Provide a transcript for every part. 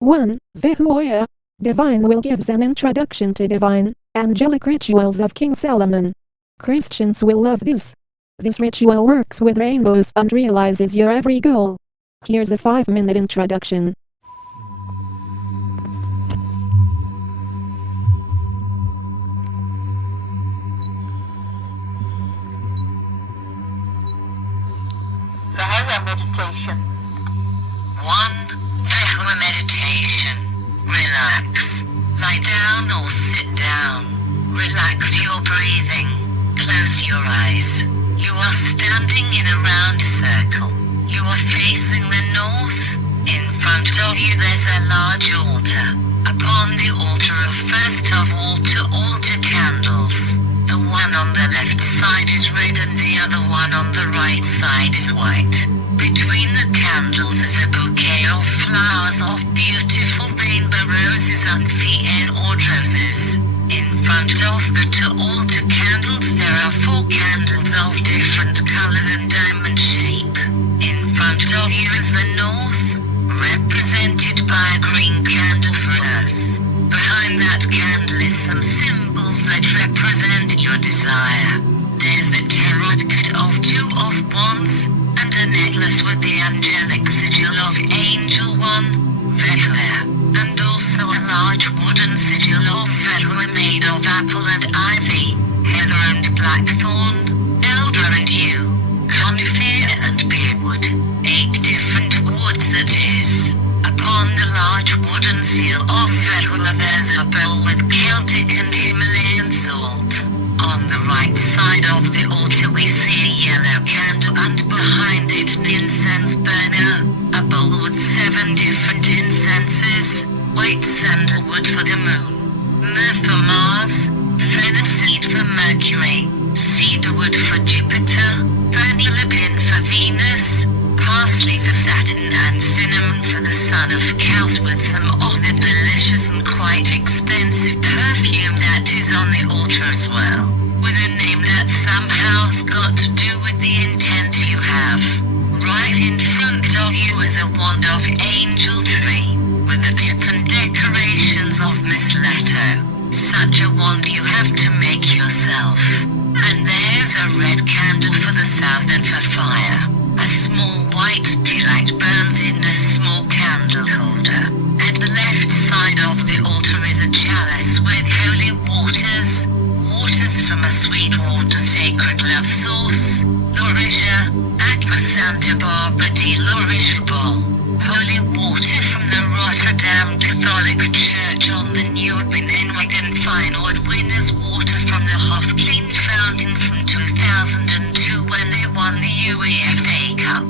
1. Vihuoya. Divine will gives an introduction to divine, angelic rituals of King Solomon. Christians will love this. This ritual works with rainbows and realizes your every goal. Here's a 5-minute introduction. Vihara meditation. 1. Vihara meditation. Relax. Lie down or sit down. Relax your breathing. Close your eyes. You are standing in a round circle. You are facing the north. In front of you there's a large altar. Upon the altar are first of all 2 altar candles. The one on the left side is red and the other one on the right side is white. Between the candles is a bouquet of flowers of beautiful rainbow roses and field roses. In front of the 2 altar candles there are 4 candles of different colors and diamond shape. In front of you is the north, represented by a green candle for earth. Behind that candle is some symbols that represent your desire. There's the tarot card of 2 of wands, and a necklace with the angelic sigil of Angel 1, Vihara, and also a large wooden sigil of Vihara made of apple and ivy, heather and blackthorn, elder and yew, conifer and pearwood, 8 different woods that is. Upon the large wooden seal of Vihara there's a bowl with Celtic and Himalayan salt. On the right side of the altar we see a yellow candle and behind it an incense burner, a bowl with 7 different incenses, white sandalwood for the moon, myrrh for Mars, fennel seed for Mercury, cedarwood for Jupiter, vanilla bean for Venus, parsley for Saturn and cinnamon for the son of cows with some of the delicious and quite expensive perfume that is on the altar as well, with a name that somehow's got to do with the intent you have. Right in front of you is a wand of angel tree, with the tip and decorations of mistletoe. Such a wand you have to make yourself. And there's a red candle for the south and for fire. A small white tea light burns in a small candle holder. At the left side of the altar is a chalice with holy waters. Waters from a sweet water sacred love source. Laurisha, Aqua Santa Barbara di Laurisha Bowl. Holy water from the Rotterdam Catholic Church on the Nieuwebrug in Wigan. Fine Old Winners water from the Hofkleen Fountain from 2002 when they won the UEFA Cup.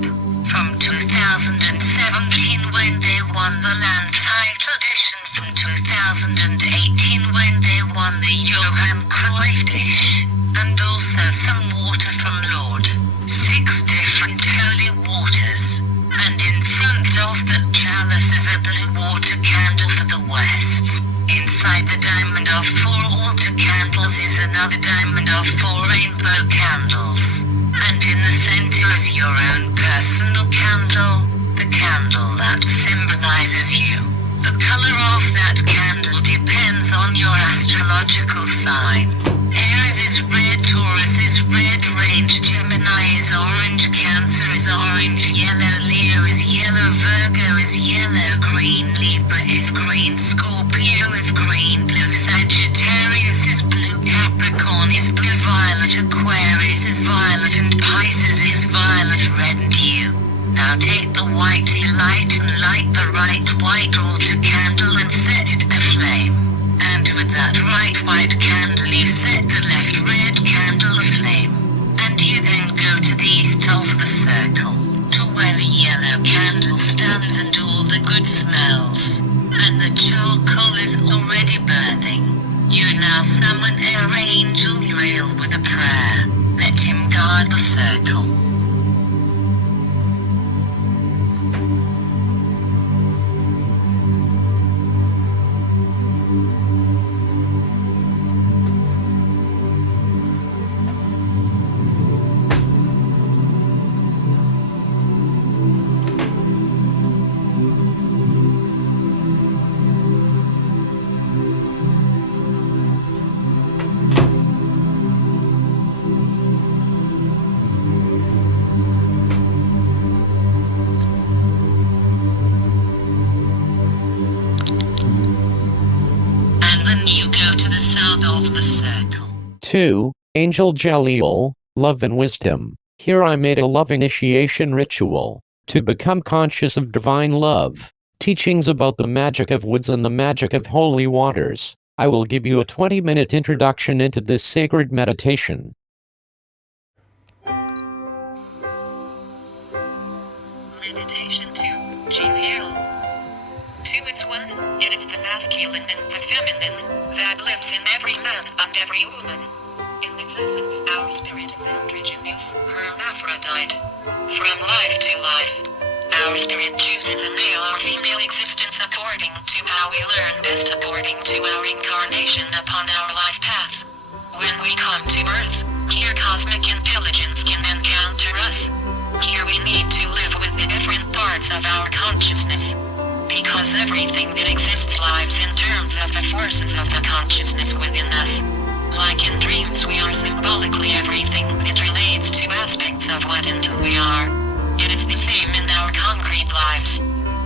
From 2017 when they won the land title edition. From 2018 when they won the Johan Cruyff dish. And also some water from Lord. 6 different holy waters. And in front of the chalice is a blue water candle for the west. Inside the diamond of 4 altar candles is another diamond of 4 rainbow candles. And in the center is your own personal candle, the candle that symbolizes you. The color of that candle depends on your astrological sign. Aries is red, Taurus is red, range Gemini is orange, Cancer is orange, yellow, Leo is yellow, Virgo is yellow, green, Libra is green, Scorpio is green, blue, Sagittarius is blue, Capricorn is blue, violet, Aquarius is violet, and Pisces is violet, red and you. Now take the white light and light the right white altar candle and set it aflame. And with that right white candle you set the left red candle aflame. And you then go to the east of the circle, to where the yellow candle stands and all the good smells. And the charcoal is already burning. You now summon our angel Uriel with a prayer. Let him guard the circle. beyond of the circle. 2. Angel Jaleel, love and wisdom. Here I made a love initiation ritual to become conscious of divine love. Teachings about the magic of woods and the magic of holy waters. I will give you a 20-minute introduction into this sacred meditation. Meditation 2, Angel. 2 is 1, it is the masculine and the feminine that lives in every man and every woman. In existence, our spirit is androgynous, hermaphrodite. From life to life, our spirit chooses a male or female existence according to how we learn best according to our incarnation upon our life path. When we come to Earth, here cosmic intelligence can encounter us. Here we need to live with the different parts of our consciousness. Because everything that exists lives in terms of the forces of the consciousness within us. Like in dreams, we are symbolically everything that relates to aspects of what and who we are. It is the same in our concrete lives.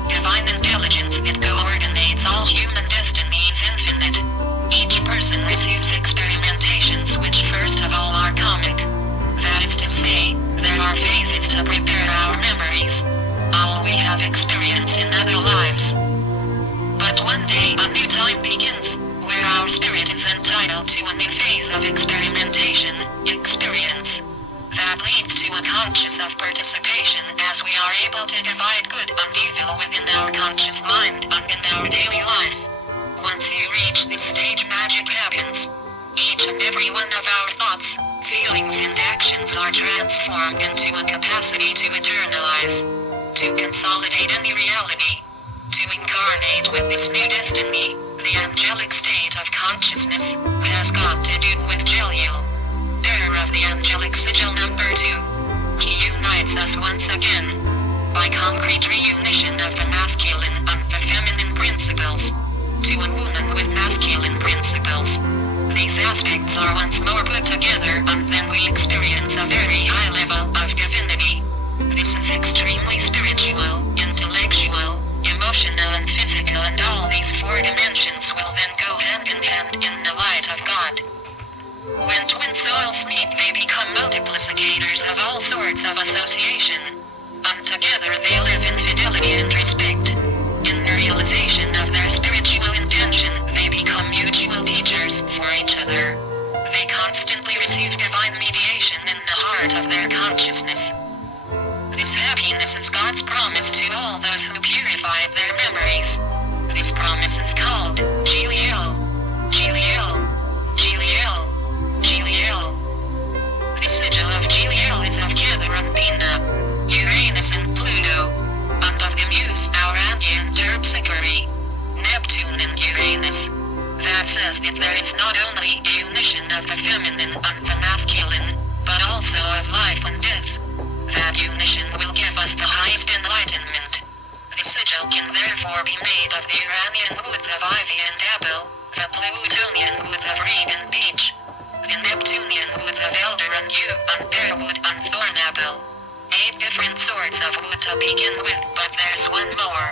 Divine intelligence that coordinates all human destiny is infinite. Each person receives experimentations which first of all are karmic. That is to say, there are phases to prepare our memories. All we have experienced in other lives. But one day a new time begins, where our spirit is entitled to a new phase of experimentation, experience. That leads to a conscious of participation as we are able to divide good and evil within our conscious mind and in our daily life. Once you reach this stage, magic happens. Each and every one of our thoughts, feelings and actions are transformed into a capacity to eternalize, to consolidate any reality, to incarnate with this new destiny. The angelic state of consciousness has got to do with Jaleel, bearer of the angelic sigil number 2. He unites us once again by concrete reunition of the masculine and the feminine principles to a woman with masculine principles. These aspects are once more put together and then we experience a very high level of divinity. This is extremely spiritual, intellectual, emotional and physical, and all these 4 dimensions will then go hand in hand in the light of God. When twin souls meet, they become multiplicators of all sorts of association, and together they live in fidelity and respect. In the realization of their spiritual intention, they become mutual teachers for each other. They constantly receive divine mediation in the heart of their consciousness. This happiness is God's promise to all those who purified their memories. This promise is called Jaleel. Jaleel. Jaleel. Jaleel. The sigil of Jaleel is of Kether and Bina, Uranus and Pluto, and of the Muse, Aurania and Terpsichore, Neptune and Uranus. That says that there is not only a unition of the feminine and the masculine, but also of life and death. That unition will give us the highest enlightenment. The sigil can therefore be made of the Uranian woods of ivy and apple, the Plutonian woods of reed and beech, the Neptunian woods of elder and yew and bearwood and thornapple. 8 different sorts of wood to begin with, but there's one more.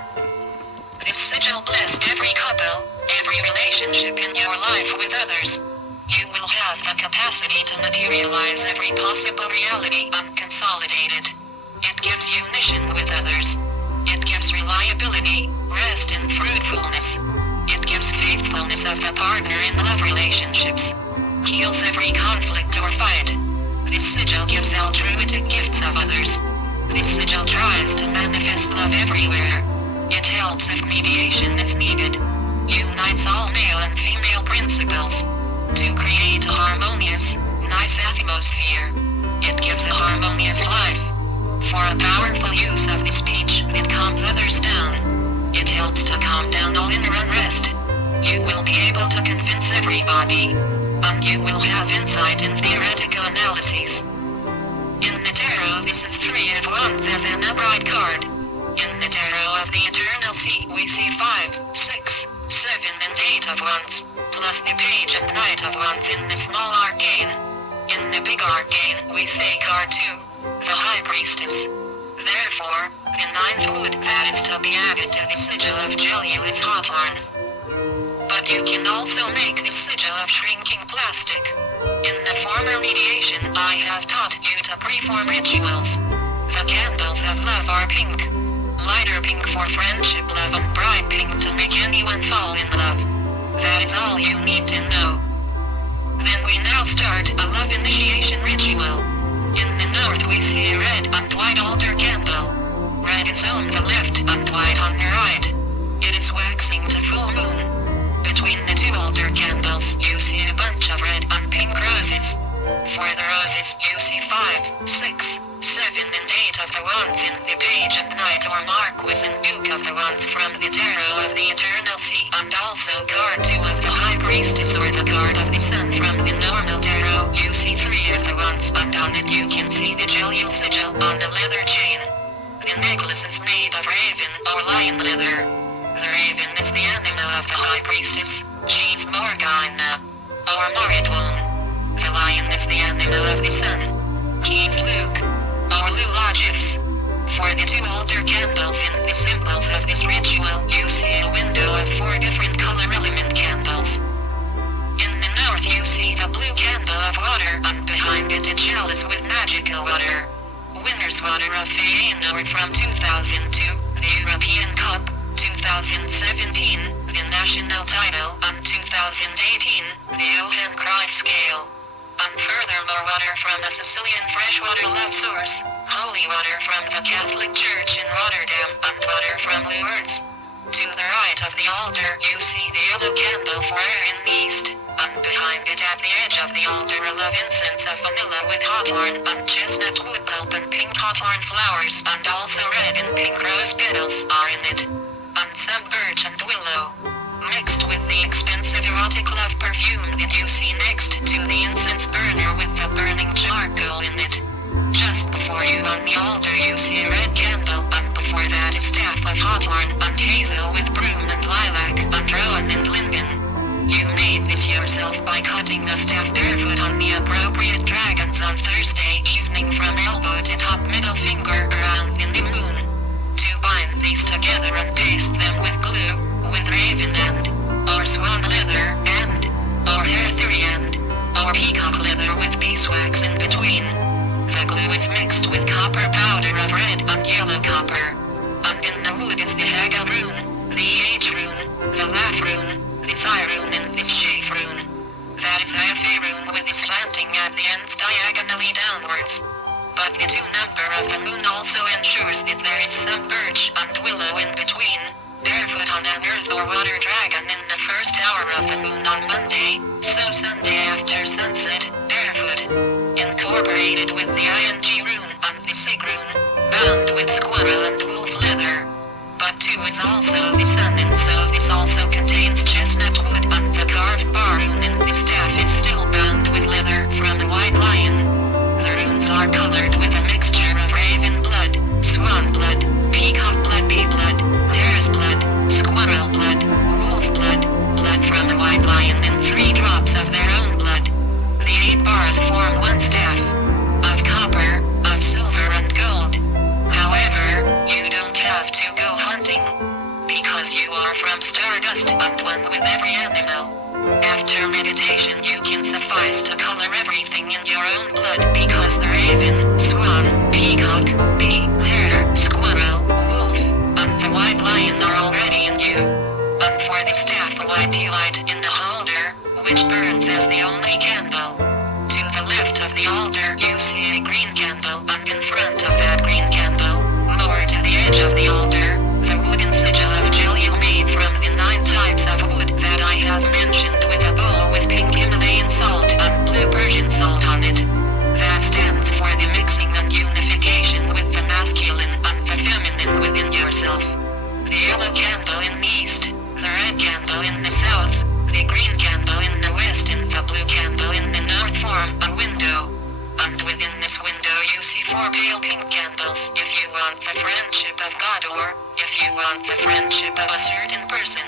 This sigil blessed every couple, every relationship in your life with others. You will have the capacity to materialize every possible reality and consolidate it. It gives unition with others. It gives reliability, rest and fruitfulness. It gives faithfulness of the partner in love relationships. Heals every conflict or fight. This sigil gives altruistic gifts of others. This sigil tries to manifest love everywhere. It helps if mediation is needed. Unites all male and female principles to create a harmonious, nice atmosphere. It gives a harmonious life. For a powerful use of the speech that calms others down. It helps to calm down all inner unrest. You will be able to convince everybody, and you will have insight in theoretical analyses. In the tarot, this is 3 of Wands as an upright card. In the tarot of the Eternal Sea, we see 5, 6, 7 and 8 of Wands, plus the Page and Knight of Wands in the small arcane. In the big arcane, we say card 2, the High Priestess. Therefore, the 9th wood that is to be added to the sigil of Jaleel is hawthorn. But you can also make the sigil of shrinking fantastic. In the former mediation, I have taught you to preform rituals. The candles of love are pink. Lighter pink for friendship love and bright pink to make anyone fall in love. That is all you need to know. Then we now start a love initiation ritual. In the north we see a red and white altar candle. Red is on the left and white on the right. It is waxing to full moon. Between the two altar candles you see a bunch of red and pink roses. For the roses you see 5, 6, 7 and 8 of the wands in the page at night or Marquis and Duke of the wands from the tarot of the eternal sea, and also card 2 of the high priestess or the card of the sun from the normal tarot. You see 3 of the wands, and on it you can see the Angelic sigil on the leather chain. The necklace is made of raven or lion leather. The raven is the animal of the high priestess. She's Morgana or Moridwan. The lion is the animal of the sun. He's Luke or Lulagifs. For the two altar candles in the symbols of this ritual, you see a window of 4 different color element candles. In the north you see the blue candle of water, and behind it a chalice with magical water. Winner's water of Feyenoord from 2002, the European Cup, 2017, the national title, and 2018, the Johan Cruyff scale. And furthermore water from a Sicilian freshwater love source, holy water from the Catholic Church in Rotterdam, and water from Lourdes. To the right of the altar you see the yellow candle for air in the east, and behind it at the edge of the altar a love incense of vanilla with hawthorn and chestnut wood pulp and pink hawthorn flowers, and also red and pink rose petals are in it, and some birch and willow, mixed with the expensive erotic love perfume that you see next to the incense burner with the burning charcoal in it. Just before you on the altar you see a red candle, and before that a staff of hawthorn and hazel with broom and lilac and rowan and linden. You made this yourself by cutting the staff barefoot on the appropriate dragons on Thursday evening from elbow to top middle finger around the new moon. To bind these together and paste them with glue, with raven end, or swan leather end, or hairthree end, or peacock leather with beeswax in between. The glue is mixed with copper powder of red and yellow copper. And in the wood is the Hagel rune, the H rune, the Laugh rune, the Psi rune and the Shave rune. That is a Fa rune with the slanting at the ends diagonally downwards. But the 2 number of the moon also ensures that there is some birch and willow in between. Barefoot on an earth or water dragon in the first hour of the moon on Monday, so Sunday after sunset, barefoot. Incorporated with the ing rune and the sig rune, bound with squirrel and wolf leather. But 2 is also the sun, and so this also contains chestnut wood, and the carved bar rune in the staff is still bound with leather from a white lion. The runes are colored with a mixture of raven blood, swan blood, peacock blood, bee blood, hare's blood, squirrel blood, wolf blood, blood from a white lion, and 3 drops of their own blood. The 8 bars form 1 staff, of copper, of silver and gold. However, you don't have to go hunting, because you are from stardust and one with every animal. After meditation you can suffice to color everything in your own blood, because the raven, swan, peacock, bee, hare, squirrel, wolf, and the white lion are already in you. And for the staff a white light in the holder, which burns as the only candle. To the left of the altar you see a green candle, and in front of that green candle, more to the edge of the altar, the wooden sigil of Angel made from the 9 types of wood that I have mentioned, with a bowl with pink Himalayan salt and blue Persian salt on it. That stands for the mixing and unification with the masculine and the feminine within yourself. The yellow candle in the east, the red candle in the south, the green candle in the west and the blue candle in the north form a window. And within this window you see 4 pale pink candles if you want the friendship of God, or if you want the friendship of a certain person.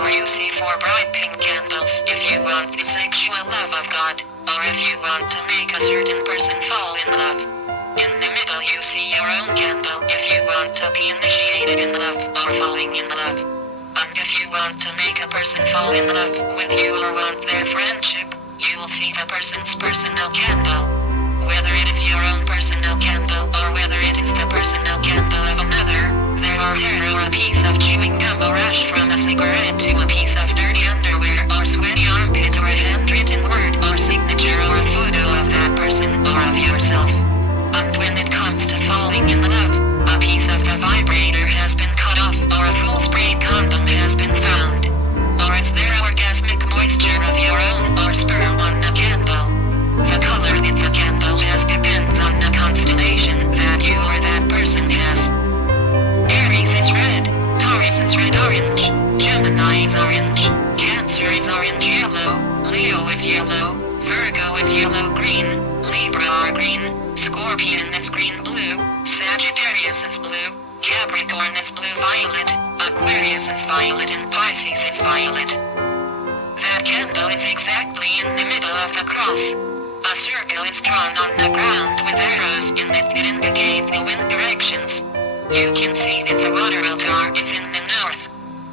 Or you see 4 bright pink candles if you want the sexual love of God, or if you want to make a certain person fall in love. In the middle you see your own candle if you want to be initiated in love or falling in love. And if you want to make a person fall in love with you or want their friendship, you'll see the person's personal candle. Whether it is your own personal candle or whether it is the personal candle of another, there are hair or a piece of chewing gum or ash from a cigarette to a piece of dirty underwear or sweaty armpit or a handwritten word or signature or a photo of that person or of yourself. And when it comes to falling in love, a piece of the vibrator has been cut off or a full spray condom has been found. Or is there orgasmic moisture of your own or sperm on the candle? The color that the candle has depends on the constellation that you or that person has. Aries is red, Taurus is red-orange, Gemini is orange, Cancer is orange-yellow, Leo is yellow, Virgo is yellow-green, Libra are green, Scorpion is green-blue, Sagittarius is blue, Capricorn is blue-violet, Aquarius is violet and Pisces is violet. That candle is exactly in the middle of the cross. A circle is drawn on the ground with arrows in it that indicate the wind directions. You can see that the water altar is in the north.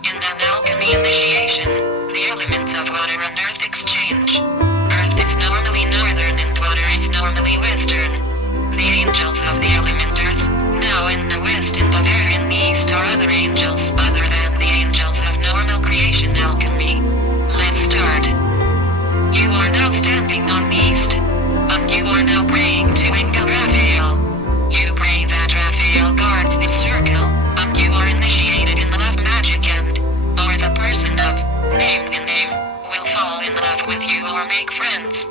In an alchemy initiation, the elements of water and earth exchange. Earth is normally northern and water is normally western. The angels of the element earth, now in the west and Bavaria in the east are other angels other than the angels of normal creation alchemy. Let's start. You are now standing on the east, and you are now praying to Engel Raphael. You pray that Raphael guards this circle, and you are initiated in the love magic and, or the person of, name the name, will fall in love with you or make friends.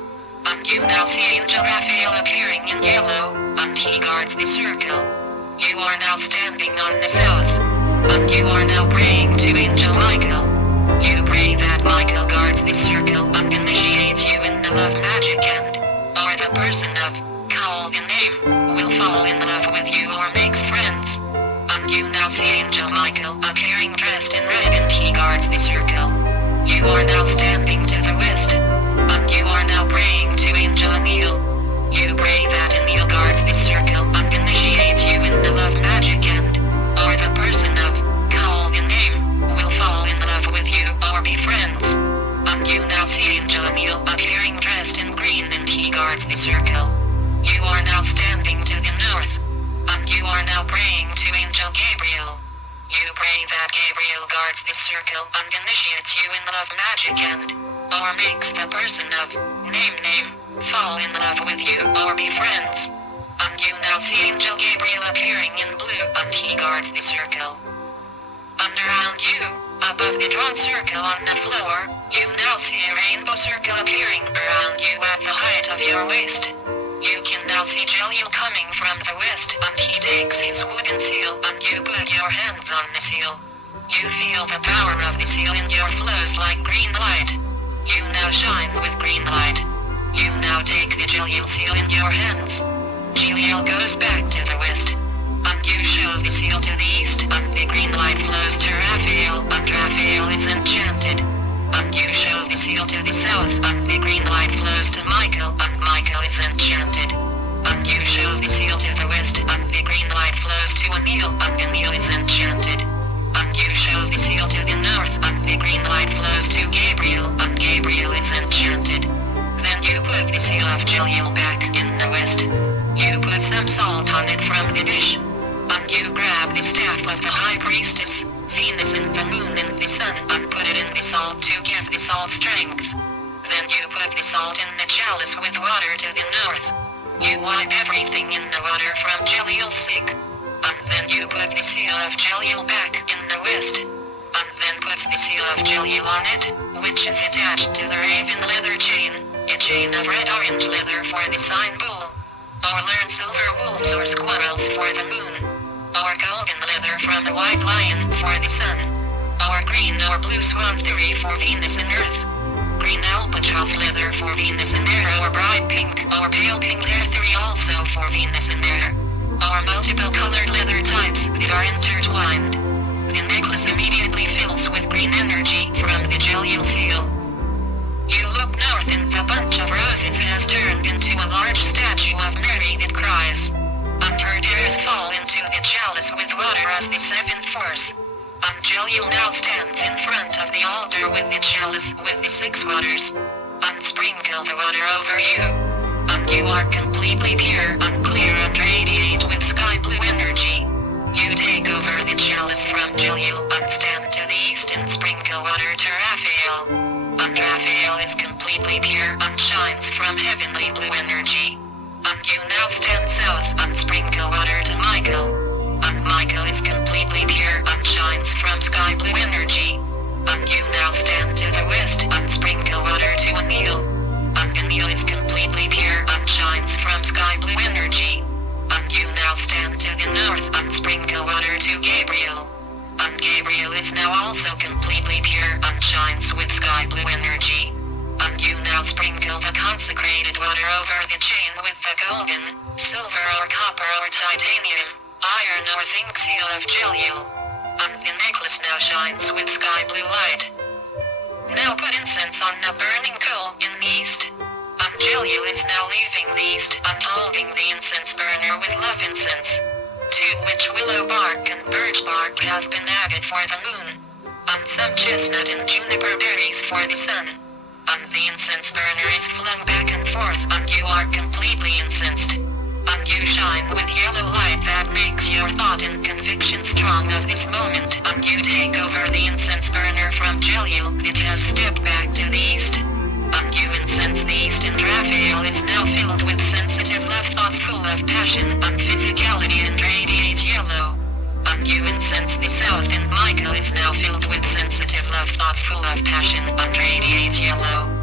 And you now see Angel Raphael appearing in yellow, and he guards the circle. You are now standing on the south, and you are now praying to Angel Michael. You pray that Michael guards this circle and initiates you in the love magic and, or the person of, call the name, will fall in love with you or makes friends. And you now see Angel Michael appearing dressed in red and he guards the circle. You are now standing to the west, and you are now praying to Angel Engel. You pray that Engel guards this circle and initiates you in the love magic and, or the person of, call the name, will fall in love with you or be friends. And you now see Angel Engel appearing dressed in green and he guards the circle. You are now standing to the north, and you are now praying to Angel Gabriel. You pray that Gabriel guards this circle and initiates you in love magic and, or makes the person of, name, fall in love with you or be friends. And you now see Angel Gabriel appearing in blue and he guards the circle. And around you, above the drawn circle on the floor, you now see a rainbow circle appearing around you at the height of your waist. You can now see Jeliel coming from the west and he takes his wooden seal and you put your hands on the seal. You feel the power of the seal in your flows like green light. You now shine with green light. You now take the Jeliel seal in your hands. Jeliel goes back to the west, and you show the seal to the east and the green light flows to Raphael and Raphael is enchanted. And you show the seal to the south and the green light flows to Michael and Michael is enchanted. And you show the seal to the west and the green light flows to Engel and Engel is enchanted. And you show the seal to the north and the green light flows to Gabriel and Gabriel is enchanted. Then you put the seal of Jeliel back in the west. You put some salt on it from the dish. And you grab the staff of the high priestess, Venus and the moon and the sun and put it in the salt to give the salt strength. Then you put the salt in the chalice with water to the north. You wipe everything in the water from Jeliel's stick. And then you put the seal of Jeliel back in the west. And then put the seal of Jeliel on it, which is attached to the raven leather chain, a chain of red-orange leather for the sign bull, or learn silver wolves or squirrels for the moon, or golden leather from the white lion for the sun, or green or blue swan theory for Venus and Earth, green albatross leather for Venus and Air, or bright pink or pale pink hair theory also for Venus and Air, or multiple colored leather types that are intertwined. The necklace immediately fills with green energy from the Jeliel seal. You look north and the bunch of roses has turned into a large statue of Mary that cries. And her tears fall into the chalice with water as the seventh force. And Jeliel now stands in front of the altar with the chalice with the six waters. Sprinkle the water over you. You are completely pure, clear and radiate with sky blue energy. You take over the chalice from Jalil, stand to the east and sprinkle water to Raphael. Raphael is completely pure, shines from heavenly blue energy. You now stand south, sprinkle water to Michael. Michael is completely pure, shines from sky blue energy. You now stand to the west, sprinkle water to Engel. Engel is completely pure, shines from sky blue energy. You now stand to the north, sprinkle water to Gabriel. Gabriel is now also completely pure, shines with sky blue energy. You now sprinkle the consecrated water over the chain with the golden, silver or copper or titanium, iron or zinc seal of Jalil. The necklace now shines with sky blue light. Now put incense on the burning coal in the east. Jalil is now leaving the east, holding the incense burner with love incense, to which willow bark and birch bark have been added for the moon, some chestnut and juniper berries for the sun. The incense burner is flung back and forth, you are completely incensed. You shine with yellow light that makes your thought and conviction strong of this moment. You take over the incense burner from Jalil, it has stepped back to the east. You incense the east and Raphael is now filled with sensitive love thoughts full of passion, physicality and radiate yellow. You incense the south and Michael is now filled with sensitive love thoughts full of passion, radiate yellow.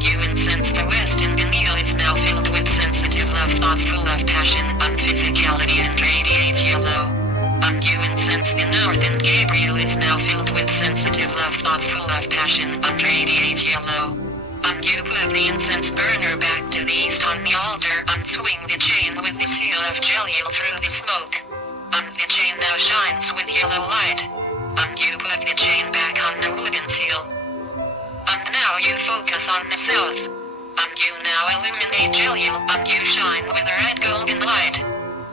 You incense the west and Engel is now filled with sensitive love thoughts full of passion, physicality and radiate yellow. You incense the north and Gabriel is now filled with sensitive love thoughts full of passion, radiate yellow. You put the incense burner back to the east on the altar, swing the chain with the seal of Jalil through the smoke. The chain now shines with yellow light. You put the chain back on the wooden seal. Now you focus on the south. You now illuminate Jalil, you shine with a red golden light.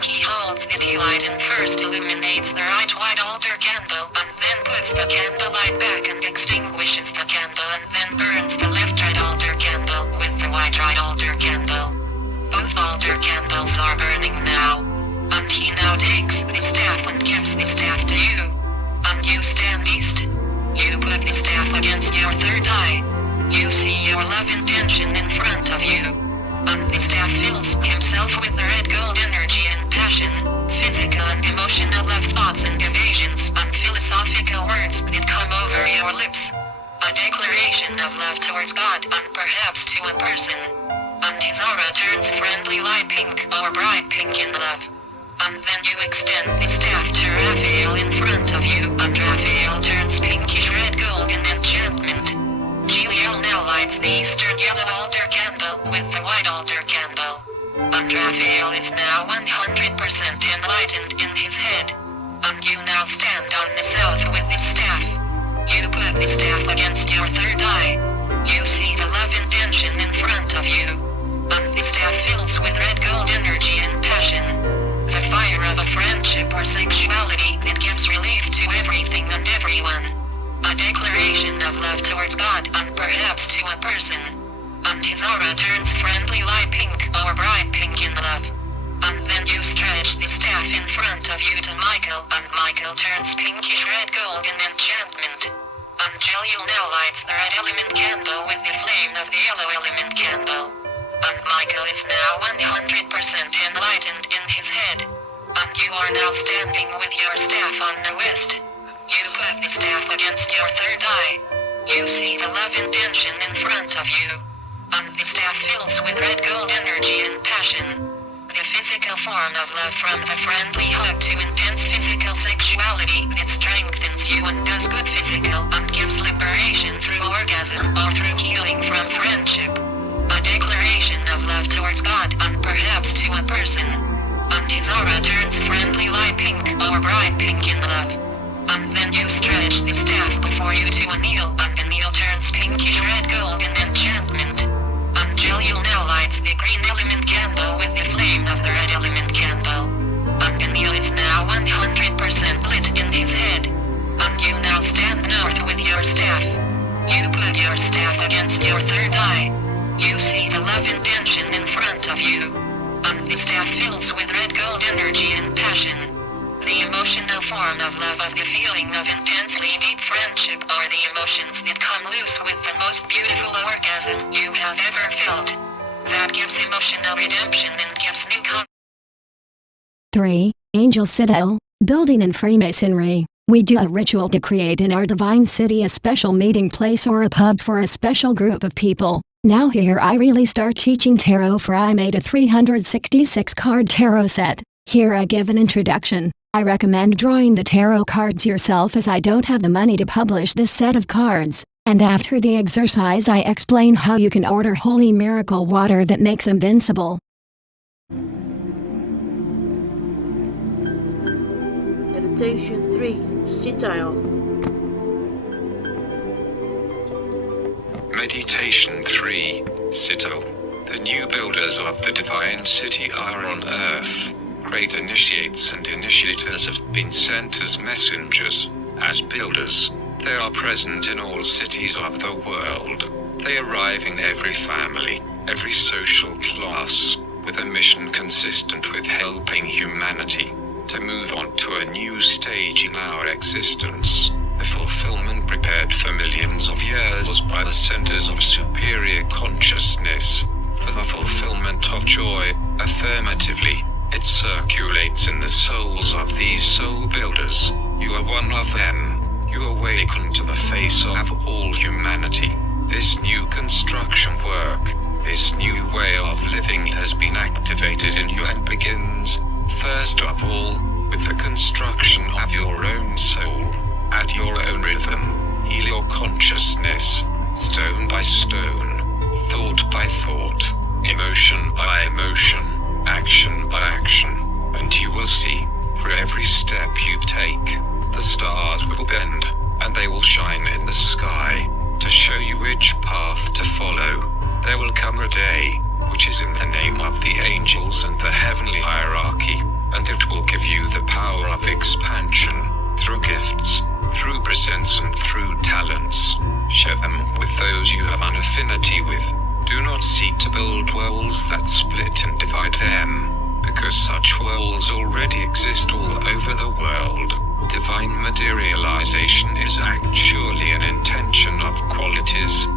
He holds the tea light and first illuminates the right white altar candle, then puts the candle light back and extinguishes the candle and then burns the left right altar candle with the white right altar candle. Both altar candles are burning now. He now takes the staff and gives the staff to you. You stand east. You put the staff against your third eye. You see your love intention in front of you. The staff fills himself with the red gold energy and passion, physical and emotional love thoughts and evasions, philosophical words that come over your lips. A declaration of love towards God, perhaps to a person. His aura turns friendly light pink or bright pink in love. Then you extend the staff to Raphael in front of you, Raphael turns pinkish red gold in enchantment. Jalil now lights the eastern yellow altar candle with the white altar candle. Raphael is now 100% enlightened in his head. You now stand on the south with the staff. You put the staff against your third eye. You see the love intention in front of you. The staff fills with red gold energy and passion. The fire of a friendship or sexuality that gives relief to everything and everyone. A declaration of love towards God, perhaps to a person. His aura turns friendly light pink or bright pink in love. Then you stretch the staff in front of you to Michael, Michael turns pinkish red gold in enchantment. Jalil now lights the red element candle with the flame of the yellow element candle. Michael is now 100% enlightened in his head. You are now standing with your staff on the west. You put the staff against your third eye. You see the love intention in front of you. The staff fills with red gold energy and passion. The physical form of love from the friendly hug to intense physical sexuality that strengthens you and does good physical and gives liberation through orgasm or through healing from friendship. A declaration of love towards God and perhaps to a person. His aura turns friendly light pink or bright pink in love. Then you stretch the staff before you to Engel, and Engel turns pinkish red gold in enchantment. Jalil now lights the green element candle with the flame of the red element candle. Engel is now 100% lit in his head. You now stand north with your staff. You put your staff against your third or die. You see the love intention in front of you. On the staff fills with red gold energy and passion. The emotional form of love of the feeling of intensely deep friendship are the emotions that come loose with the most beautiful orgasm you have ever felt. That gives emotional redemption and gives new 3. Angel Citadel, building in Freemasonry. We do a ritual to create in our divine city a special meeting place or a pub for a special group of people. Now here I really start teaching tarot, for I made a 366 card tarot set. Here I give an introduction. I recommend drawing the tarot cards yourself, as I don't have the money to publish this set of cards. And after the exercise I explain how you can order holy miracle water that makes invincible. Meditation 3. Citadel. Meditation 3. Citadel. The new builders of the divine city are on earth. Great initiates and initiators have been sent as messengers, as builders. They are present in all cities of the world. They arrive in every family, every social class, with a mission consistent with helping humanity to move on to a new stage in our existence, a fulfillment prepared for millions of years by the centers of superior consciousness, for the fulfillment of joy. Affirmatively, it circulates in the souls of these soul builders. You are one of them. You awaken to the face of all humanity. This new construction work, this new way of living has been activated in you and begins, first of all, with the construction of your own soul. At your own rhythm, heal your consciousness, stone by stone, thought by thought, emotion by emotion, action by action, and you will see, for every step you take, the stars will bend, and they will shine in the sky, to show you which path to follow. There will come a day, which is in the name of the angels and the heavenly hierarchy, and it will give you the power of expansion, through gifts, through presence and through talents. Share them with those you have an affinity with. Do not seek to build walls that split and divide them, because such walls already exist all over the world. Divine materialization is actually an intention of qualities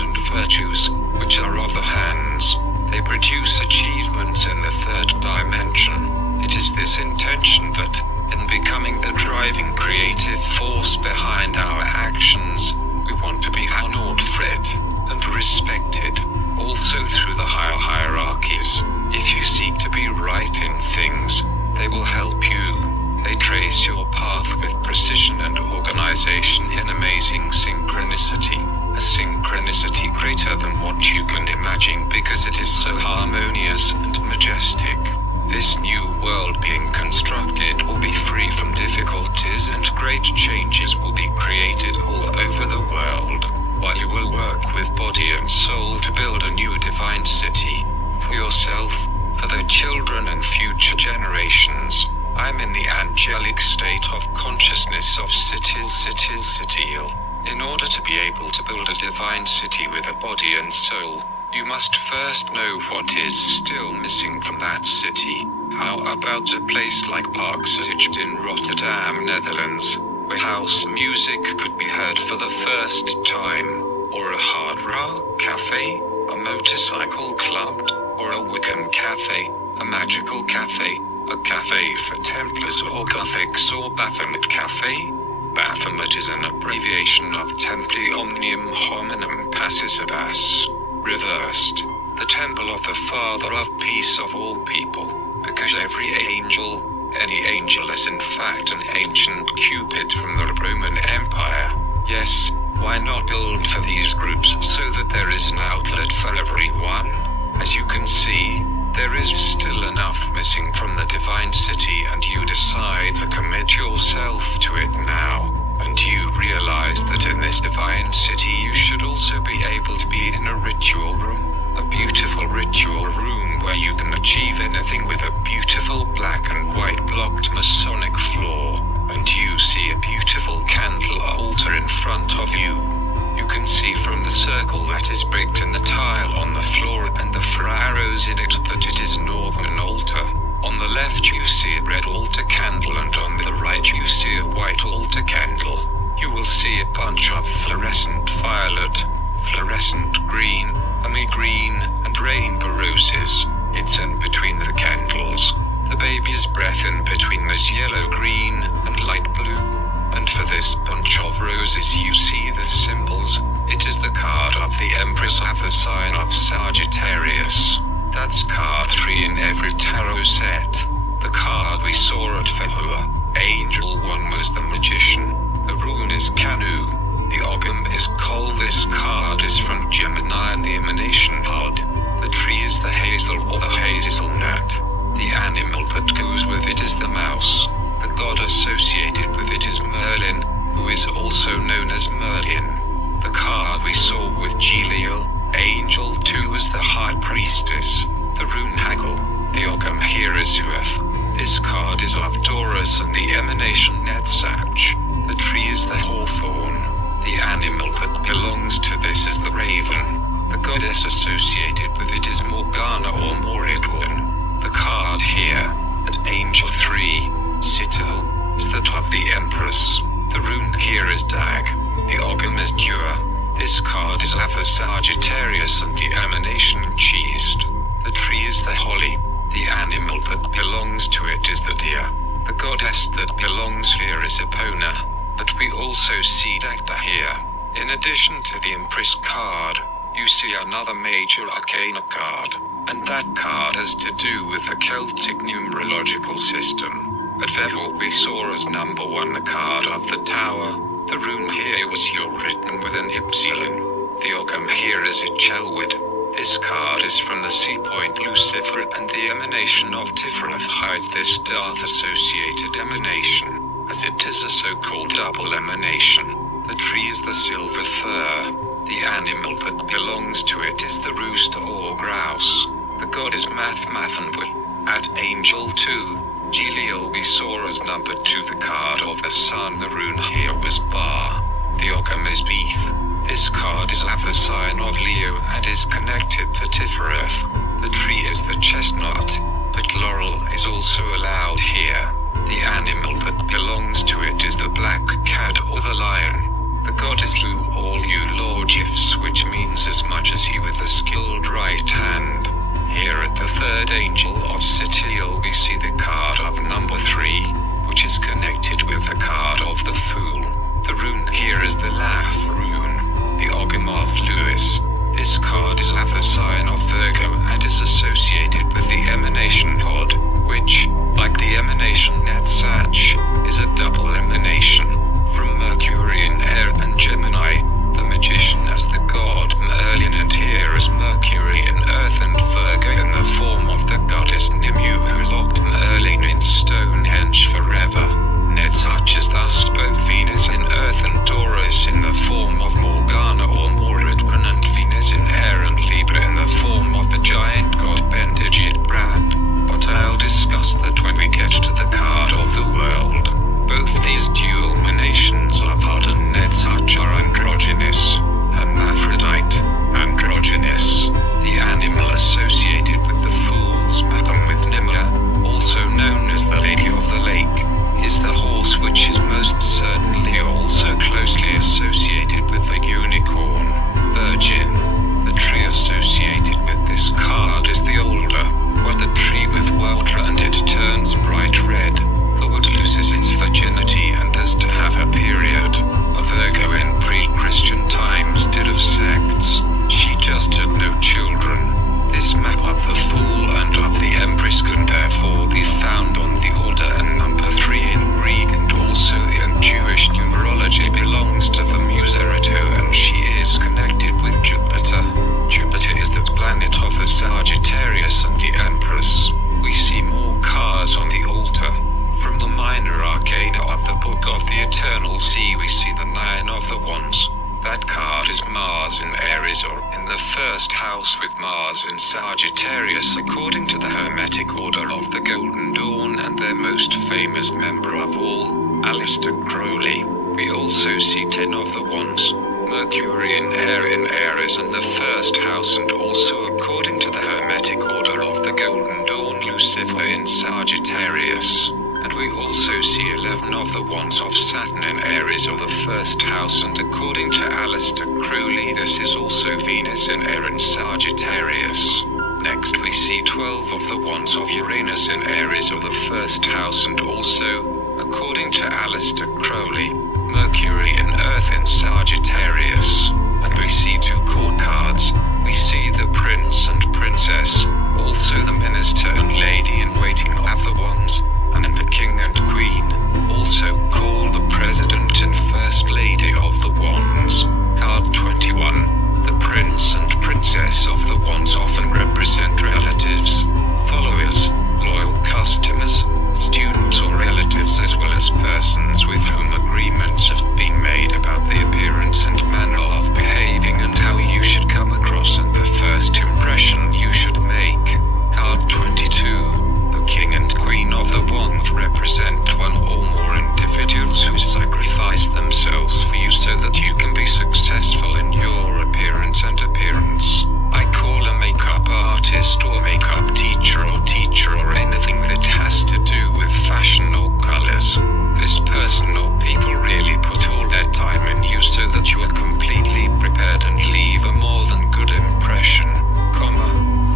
and virtues, which are of the hands. They produce achievements in the third dimension. It is this intention that, in becoming the driving creative force behind our actions, we want to be honored, fed, and respected, also through the higher hierarchies. If you seek to be right in things, they will help you. They trace your path with precision and organization in amazing synchronicity, a synchronicity greater than what you can imagine because it is so harmonious and majestic. This new world being constructed will be free from difficulties, and great changes will be created all over the world, while you will work with body and soul to build a new divine city, for yourself, for the children and future generations. I'm in the angelic state of consciousness of Citadel. In order to be able to build a divine city with a body and soul, you must first know what is still missing from that city. How about a place like Parkstad in Rotterdam, Netherlands, where house music could be heard for the first time, or a hard rock cafe, a motorcycle club, or a Wiccan cafe, a magical cafe, a cafe for Templars or Gothics, or Baphomet Cafe? Baphomet is an abbreviation of Templi Omnium Hominum Passisibus, reversed, the temple of the Father of Peace of all people, because every angel, any angel is in fact an ancient Cupid from the Roman Empire. Yes, why not build for these groups so that there is an outlet for everyone? As you can see, there is still enough missing from the divine city, and you decide to commit yourself to it now, and you realize that in this divine city you should also be able to be in a ritual room, a beautiful ritual room where you can achieve anything, with a beautiful black and white blocked Masonic floor, and you see a beautiful candle altar in front of you. You can can see from the circle that is bricked in the tile on the floor and the 4 arrows in it that it is northern altar. On the left you see a red altar candle, and on the right you see a white altar candle. You will see a bunch of fluorescent violet, fluorescent green, army green, and rainbow roses. It's in between the candles. The baby's breath in between is yellow-green and light blue. And for this bunch of roses you see the symbols. It is the card of the Empress of the sign of Sagittarius. That's card 3 in every tarot set. The card we saw at Fehua, Angel 1, was the Magician. The rune is Canoe. The Ogham is Coal. This card is from Gemini and the Emanation Pod. The tree is the hazel or the hazelnut. The animal that goes with it is the mouse. The god associated with it is Merlin, who is also known as Merlin. The card we saw with Geliel, Angel 2, was the High Priestess. The rune Haggle. The Ogham here is Ueth. This card is of Taurus and the Emanation Netzach. The tree is the hawthorn. The animal that belongs to this is the raven. The goddess associated with it is Morgana or Moridwen. The card here, at Angel 3, Citadel, is that of the Empress. The rune here is Dag. The Ogham is Dura. This card is of the Sagittarius and the Emanation Cheest. The tree is the holly. The animal that belongs to it is the deer. The goddess that belongs here is Epona. But we also see Dagda here. In addition to the Empress card, you see another major arcana card, and that card has to do with the Celtic numerological system. At Vevel we saw as number 1 the card of the Tower. The rune here was Yule written with an Ypsilon. The Ogham here is Ichelwood. This card is from the Sea Point Lucifer and the Emanation of Tiferet hides this Darth-associated emanation, as it is a so-called double emanation. The tree is the silver fir. The animal that belongs to it is the rooster or grouse. The god is Mathanwe. At Angel 2, Geliel we saw as number 2 the card of the sun. The rune here was Ba. The Ogham is Beeth. This card is of the sign of Leo and is connected to Tiferet. The tree is the chestnut, but laurel is also allowed here. The animal that belongs to it is the black cat or the lion. The god is Lu, all you lordships, which means as much as he with a skilled right hand. Here at the 3rd Angel of Citadel we see the card of number 3, which is connected with the card of the Fool. The rune here is the Laugh rune. The Ogham of Lewis. This card is of the sign of Virgo and is associated with the Emanation Pod, which, like the Emanation Netzach, is a double emanation, from Mercury in Air and Gemini, the Magician as the god Merlin, and here is Mercury in Earth and Virgo in the form of the goddess Nimue who locked Merlin in Stonehenge forever. Netzach is thus both Venus in Earth and Taurus in the form of Morgana or Moridwen, and Venus in Air and Libra in the form of the giant god Bendigit Brand. But I'll discuss that when we get to the card of the world. Both these dual emanations of Hod and Netzach are androgynous, hermaphrodite, androgynous. The animal associated with the Fool's Mapam with Nimue, also known as the Lady of the Lake, is the horse, which is most certainly also closely associated with the unicorn, Virgin. The tree associated with this card is the alder, or the tree with Waldra, and it turns bright red. The wood loses its virginity and has to have a period. A Virgo in pre-Christian times did of sects. She just had no children. This map of the Fool and of the Empress can therefore be found on the order and number 3 in Greek, and also in Jewish numerology belongs to the Muse Erato, and she is connected with Jupiter. Jupiter is the planet of the Sagittarius and the Empress. We see more cards on the altar. From the minor arcana of the Book of the Eternal Sea we see the 9 of the Wands. That card is Mars in Aries, or in the 1st house with Mars in Sagittarius, according to the Hermetic Order of the Golden Dawn and their most famous member of all, Aleister Crowley. We also see 10 of the Wands, Mercury in air in Aries in the first house, and also according to the Hermetic order of the Golden Dawn, Lucifer in Sagittarius. And we also see 11 of the wands of Saturn in Aries of the first house, and according to Aleister Crowley this is also Venus in air in Sagittarius. Next we see 12 of the wands of Uranus in Aries of the first house, and also, according to Aleister Crowley, Mercury in Earth in Sagittarius. And we see 2 court cards. We see the Prince and Princess, also the Minister and Lady in Waiting of the Wands, and the King and Queen, also called the President and First Lady of the Wands. Card 21. The Prince and Princess of the Wands often represent relatives, followers, loyal customers, students or relatives, as well as persons with whom agreements have been made about the appearance and manner of behaving and how you should come across and the first impression you should make. Card 22. The King and Queen of the Wands represent one or more individuals who sacrifice themselves for you so that you can be successful in your appearance and appearance. I call a makeup artist or makeup teacher or anything that has to do with fashion or colors. This person or people really put all their time in you so that you are completely prepared and leave a more than good impression.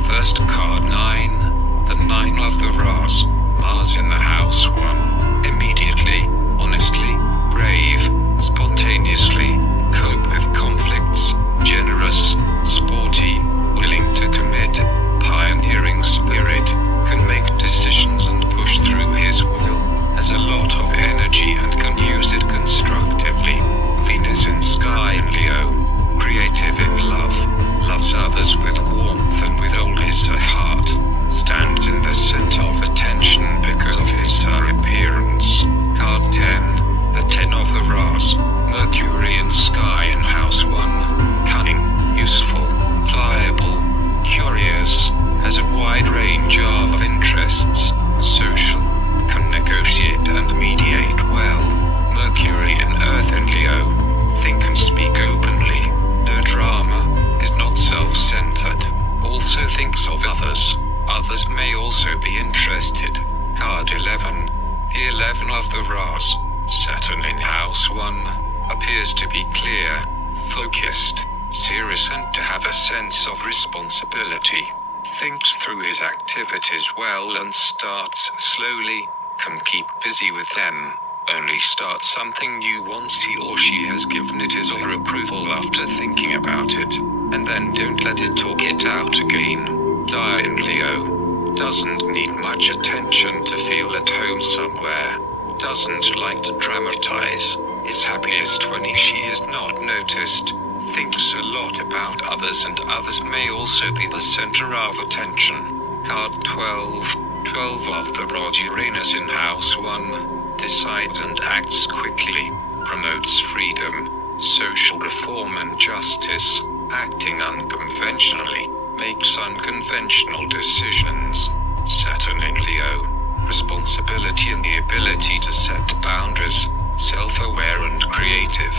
First card 9. The 9 of the Ras, Mars in the house 1. Immediately, honestly, brave, spontaneously, cope with conflicts, generous, sporty, willing to commit, pioneering spirit, can make decisions and push through his will, has a lot of energy and can use it constructively. Venus in Sky in Leo, creative in love, loves others with warmth and with all his heart, stands in the center of attention because of his appearance. Card 10. The 10 of the Ras, Mercury in Sky in House 1, cunning, useful, pliable, curious, has a wide range of interests, social, can negotiate and mediate well. Mercury in Earth in Leo, think and speak openly, no drama, is not self-centered, also thinks of others. Others may also be interested. Card 11. The 11 of the Ras, Saturn in House 1, appears to be clear, focused, serious and to have a sense of responsibility. Thinks through his activities well and starts slowly, can keep busy with them. Only start something new once he or she has given it his or her approval after thinking about it, and then don't let it talk it out again. Die in Leo. Doesn't need much attention to feel at home somewhere. Doesn't like to dramatize. Is happiest when she is not noticed. Thinks a lot about others and others may also be the center of attention. Card 12. 12 of the Rod, Uranus in House 1. Decides and acts quickly. Promotes freedom, social reform and justice. Acting unconventionally. Makes unconventional decisions. Saturn in Leo. Responsibility and the ability to set boundaries. Self-aware and creative.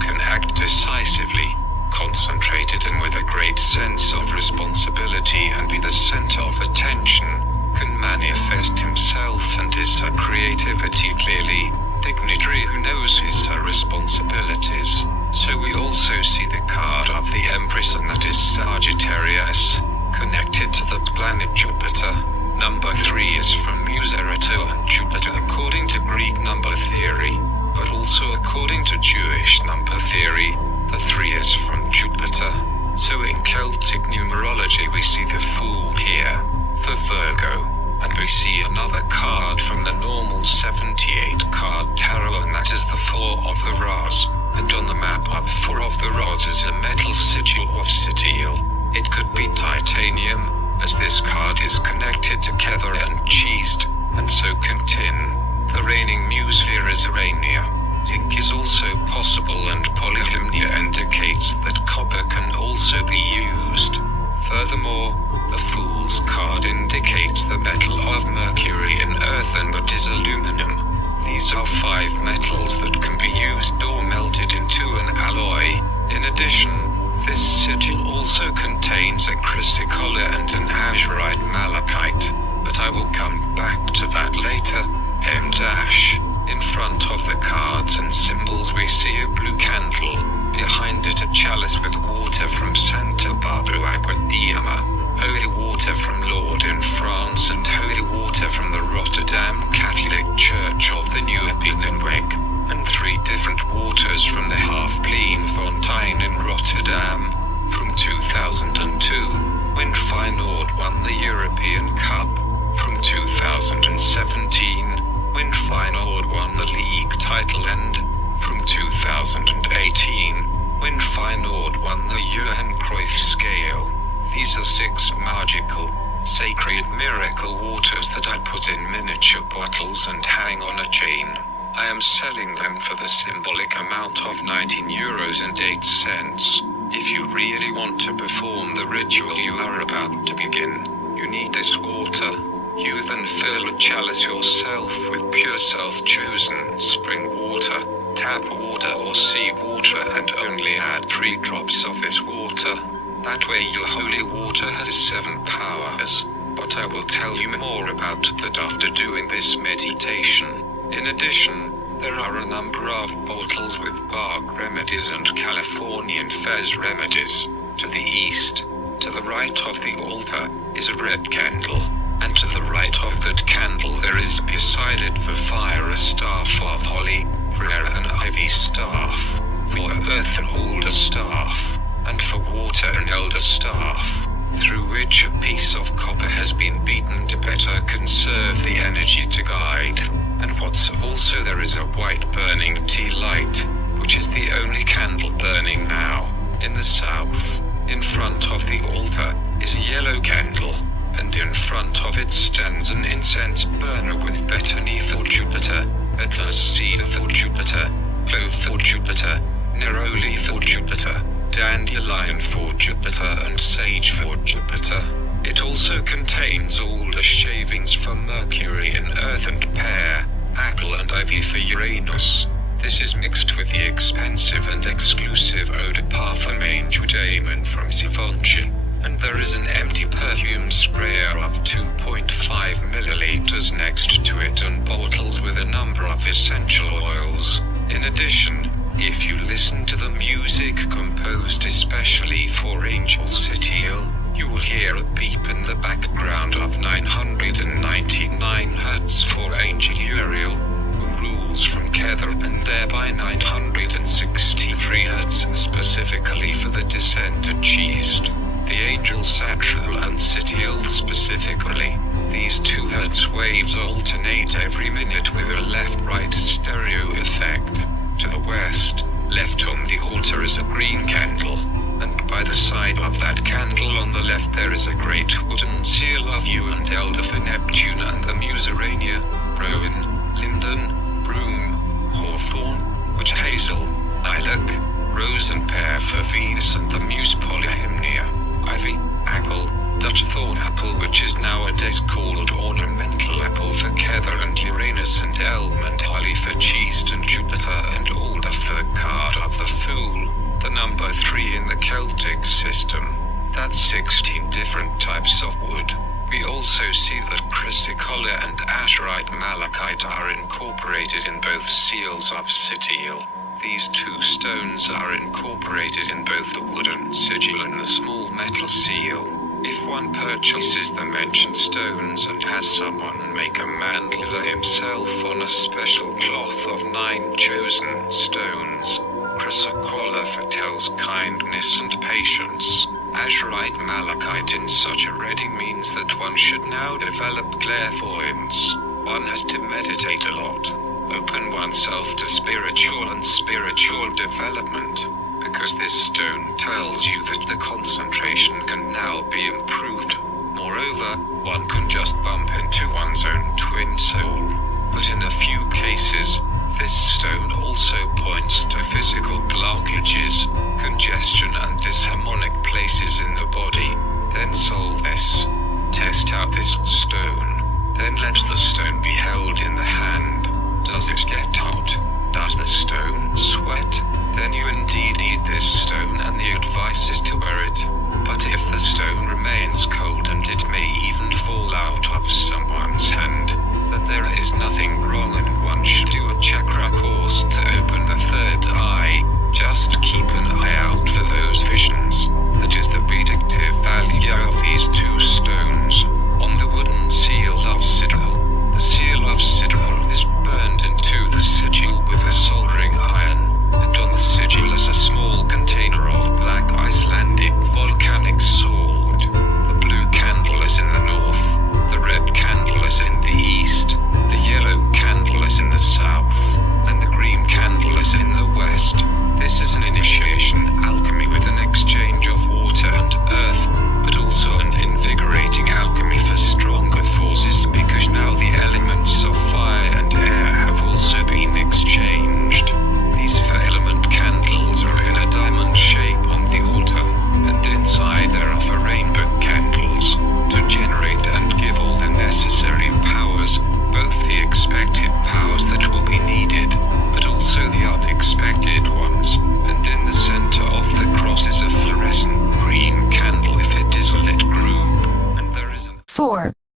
Can act decisively. Concentrated and with a great sense of responsibility and be the center of attention. Can manifest himself and his creativity clearly. Dignitary who knows his responsibilities. So we also see the card of the Empress, and that is Sagittarius, connected to the planet Jupiter. Number 3 is from Muse Erato and Jupiter according to Greek number theory, but also according to Jewish number theory, the 3 is from Jupiter. So in Celtic numerology we see the Fool here, for Virgo, and we see another card from the normal 78 card tarot, and that is the 4 of the Ras. And on the map of 4 of the Ras is a metal sigil of steel. It could be titanium, as this card is connected together and cheesed, and so can tin. The reigning muse here is Urania. Zinc is also possible, and polyhymnia indicates that copper can also be used. Furthermore, the Fool's card indicates the metal of Mercury in Earth, and that is aluminum. These are 5 metals that can be used or melted into an alloy, in 5/1 the Johann Cruyff scale. These are 6 magical, sacred miracle waters that I put in miniature bottles and hang on a chain. I am selling them for the symbolic amount of 19 euros and 8 cents. If you really want to perform the ritual you are about to begin, you need this water. You then fill a chalice yourself with pure self-chosen spring water, tap water or sea water, and only add 3 drops of this water. That way your holy water has 7 powers, but I will tell you more about that after doing this meditation. In addition, there are a number of bottles with Bach remedies and Californian fez remedies. To the east, to the right of the altar, is a red candle, and to the right of that candle there is beside it for fire a staff of holly, for air an ivy staff, for earth an alder staff, and for water an elder staff, through which a piece of copper has been beaten to better conserve the energy to guide. And what's also there is a white burning tea light, which is the only candle burning now. In the south, in front of the altar, is a yellow candle, and in front of it stands an incense burner with betony for Jupiter, atlas cedar for Jupiter, clove for Jupiter, neroli for Jupiter, dandelion for Jupiter, and sage for Jupiter. It also contains alder shavings for Mercury and earth and pear, apple and ivy for Uranus. This is mixed with the expensive and exclusive eau de parfum Angel Daemon from Givenchy, and there is an empty perfume sprayer of 2.5 milliliters next to it, and bottles with a number of essential oils. In addition, if you listen to the music composed especially for Angel CD, you will hear a beep in the background of 999 Hz for Angel Uriel, who rules from Kether, and thereby 963 Hz specifically for the descent to East, the Angel Satrial and Cityal specifically. These 2 Hz waves alternate every minute with a left-right stereo effect. To the west, left on the altar is a green candle, and by the side of that candle on the left there is a great wooden seal of yew and elder for Neptune and the Musarania, rowan, linden, broom, hawthorn, witch hazel, lilac, rose and pear for Venus and the Muse Polyhymnia, ivy, apple, Dutch thorn apple, which is nowadays called ornamental apple for Kether, and Uranus and elm and holly for Cheest and Jupiter, and alder for the card of the Fool, the number 3 in the Celtic system. That's 16 different types of wood. We also see that chrysocolla and azurite malachite are incorporated in both seals of Cityal. These 2 stones are incorporated in both the wooden sigil and the small metal seal. If one purchases the mentioned stones and has someone make a mandala himself on a special cloth of 9 chosen stones, chrysocolla foretells kindness and patience. Azurite malachite in such a reading means that one should now develop clairvoyance. One has to meditate a lot, open oneself to spiritual development, because this stone tells you that the concentration can now be improved. Moreover, one can just bump into one's own twin soul. But in a few cases, this stone also points to physical blockages, congestion and disharmonic places in the body. Then solve this. Test out this stone. Then let the stone be held in the hand. Does it get hot? Does the stone sweat? Then you indeed need this stone, and the advice is to wear it. But if the stone remains cold and it may even fall out of someone's hand, that there is nothing wrong and one should do a chakra course to open the third eye. Just keep an eye out for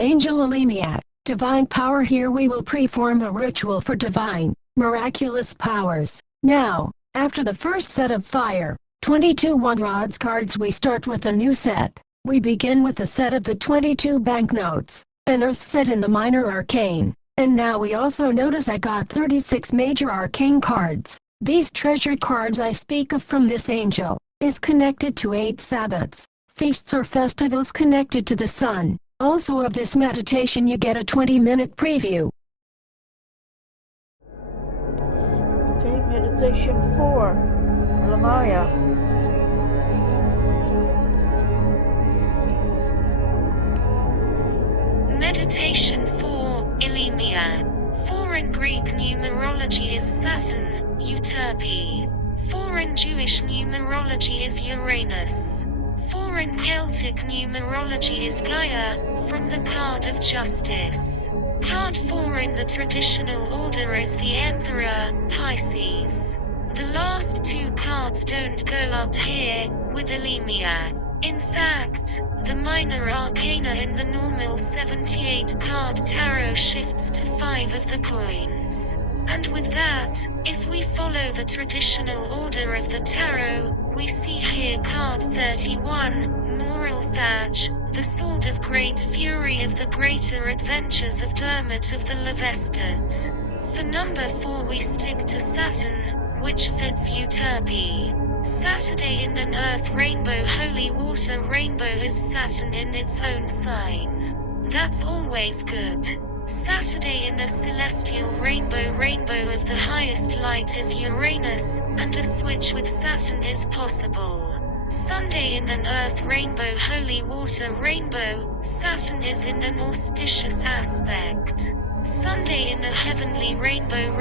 Angel Alemiat, divine power. Here we will perform a ritual for divine, miraculous powers. Now, after the first set of fire, 22 one rods cards, we start with a new set. We begin with a set of the 22 banknotes, an earth set in the minor arcane. And now we also notice I got 36 major arcane cards. These treasure cards I speak of from this angel is connected to 8 Sabbats, feasts or festivals connected to the sun. Also of this meditation you get a 20-minute preview. Okay, meditation 4. Lamaya. Meditation 4, Ilemia. 4 in Greek numerology is Saturn, Euterpe. 4 in Jewish numerology is Uranus. 4 in Celtic numerology is Gaia, from the card of justice. Card 4 in the traditional order is the Emperor, Pisces. The last 2 cards don't go up here, with Ilemia. In fact, the minor arcana in the normal 78 card tarot shifts to 5 of the coins. And with that, if we follow the traditional order of the tarot, we see here card 31, Moral Thatch, the Sword of Great Fury of the Greater Adventures of Dermot of the Levescott. For number 4 we stick to Saturn, which fits Euterpe. Saturday in an earth rainbow, holy water rainbow is Saturn in its own sign. That's always good. Saturday in a celestial rainbow of the highest light is Uranus, and a switch with Saturn is possible. Sunday in an earth rainbow, holy water rainbow, Saturn is in an auspicious aspect. Sunday in a heavenly rainbow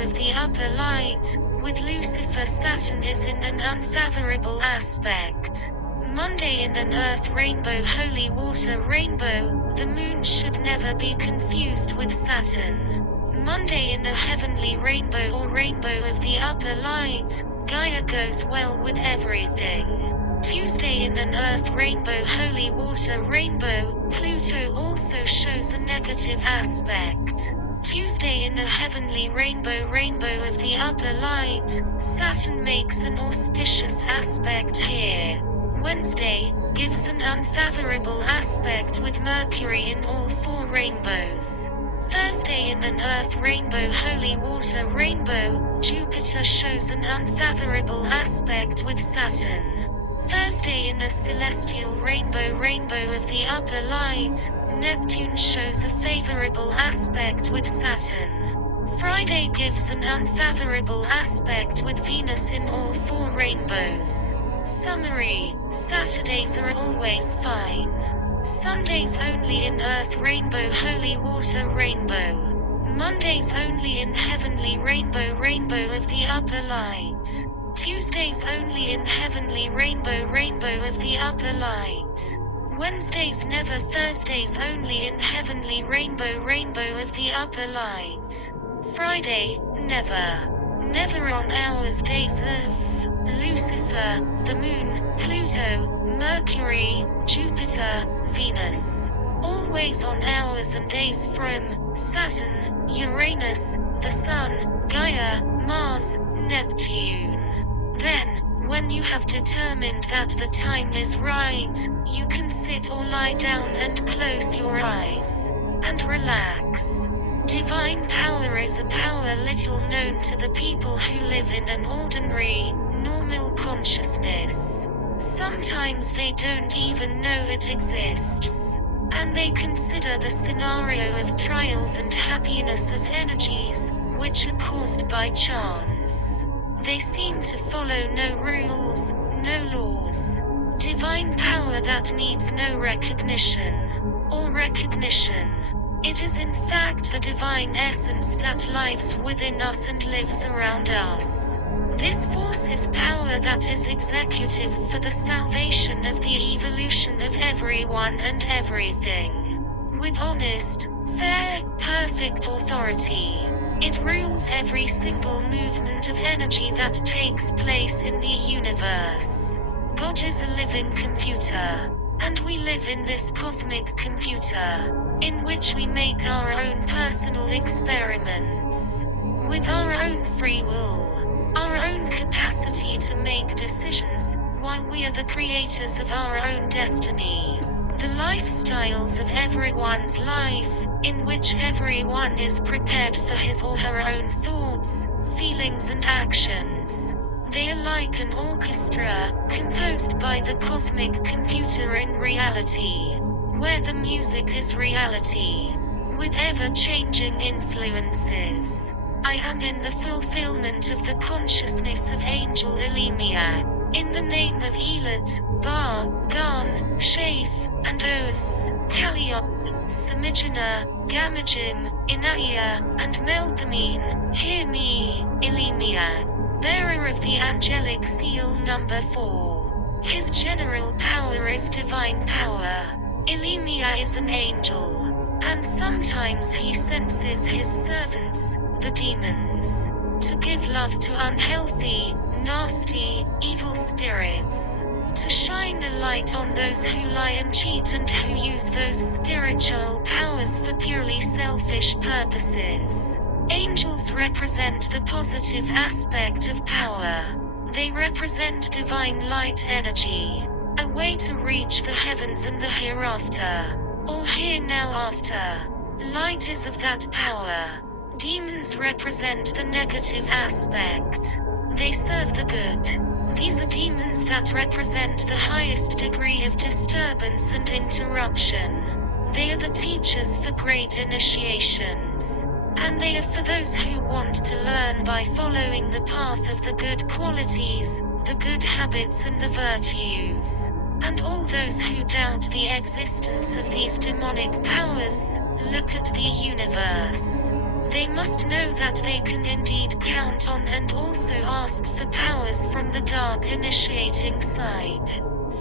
of the upper light, with Lucifer, Saturn is in an unfavorable aspect. Monday in an earth rainbow, holy water rainbow, the moon should never be confused with Saturn. Monday in a heavenly rainbow or rainbow of the upper light, Gaia goes well with everything. Tuesday in an earth rainbow, holy water rainbow, Pluto also shows a negative aspect. Tuesday in a heavenly rainbow of the upper light, Saturn makes an auspicious aspect here. Wednesday gives an unfavorable aspect with Mercury in all 4 rainbows. Thursday in an earth rainbow, holy water rainbow, Jupiter shows an unfavorable aspect with Saturn. Thursday in a celestial rainbow of the upper light, Neptune shows a favorable aspect with Saturn. Friday gives an unfavorable aspect with Venus in all 4 rainbows. Summary: Saturdays are always fine. Sundays only in earth rainbow, holy water rainbow. Mondays only in heavenly rainbow of the upper light. Tuesdays only in heavenly rainbow of the upper light. Wednesdays never. Thursdays only in heavenly rainbow of the upper light. Friday, never. Never on hours, days of Lucifer, the moon, Pluto, Mercury, Jupiter, Venus. Always on hours and days from Saturn, Uranus, the Sun, Gaia, Mars, Neptune. Then, when you have determined that the time is right, you can sit or lie down and close your eyes and relax. Divine power is a power little known to the people who live in an ordinary, normal consciousness. Sometimes they don't even know it exists, and they consider the scenario of trials and happiness as energies, which are caused by chance. They seem to follow no rules, no laws. Divine power that needs no recognition. It is in fact the divine essence that lives within us and lives around us. This force is power that is executive for the salvation of the evolution of everyone and everything. With honest, fair, perfect authority. It rules every single movement of energy that takes place in the universe. God is a living computer, and we live in this cosmic computer, in which we make our own personal experiments, with our own free will, our own capacity to make decisions, while we are the creators of our own destiny. The lifestyles of everyone's life, in which everyone is prepared for his or her own thoughts, feelings and actions. They are like an orchestra, composed by the cosmic computer in reality, where the music is reality, with ever-changing influences. I am in the fulfillment of the consciousness of Angel Elimia, in the name of Elat, Ba, Gan, Shafe, and Oz, Calliope, Samijana, Gamajim, Inaya, and Melpomene. Hear me, Elimia, bearer of the angelic seal number 4. His general power is divine power. Elimia is an angel, and sometimes he senses his servants, the demons, to give love to unhealthy, nasty, evil spirits, to shine a light on those who lie and cheat and who use those spiritual powers for purely selfish purposes. Angels represent the positive aspect of power. They represent divine light energy, a way to reach the heavens and the hereafter, or here now after. Light is of that power. Demons represent the negative aspect. They serve the good. These are demons that represent the highest degree of disturbance and interruption. They are the teachers for great initiations, and they are for those who want to learn by following the path of the good qualities, the good habits and the virtues. And all those who doubt the existence of these demonic powers, look at the universe. They must know that they can indeed count on and also ask for powers from the dark initiating side.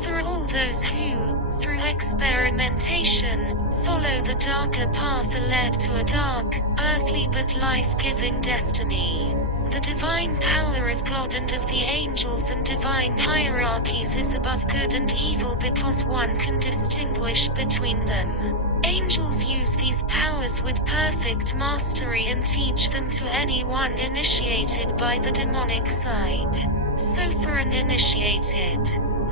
For all those who, through experimentation, follow the darker path are led to a dark, earthly but life-giving destiny. The divine power of God and of the angels and divine hierarchies is above good and evil because one can distinguish between them. Angels use these powers with perfect mastery and teach them to anyone initiated by the demonic side. So for an initiated,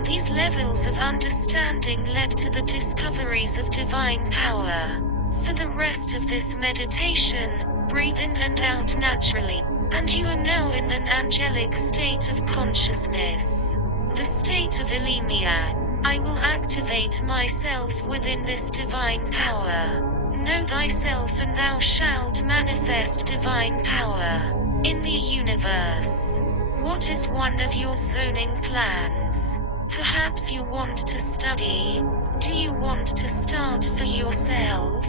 these levels of understanding led to the discoveries of divine power. For the rest of this meditation, breathe in and out naturally, and you are now in an angelic state of consciousness, the state of Elimia. I will activate myself within this divine power. Know thyself and thou shalt manifest divine power in the universe. What is one of your zoning plans? Perhaps you want to study. Do you want to start for yourself?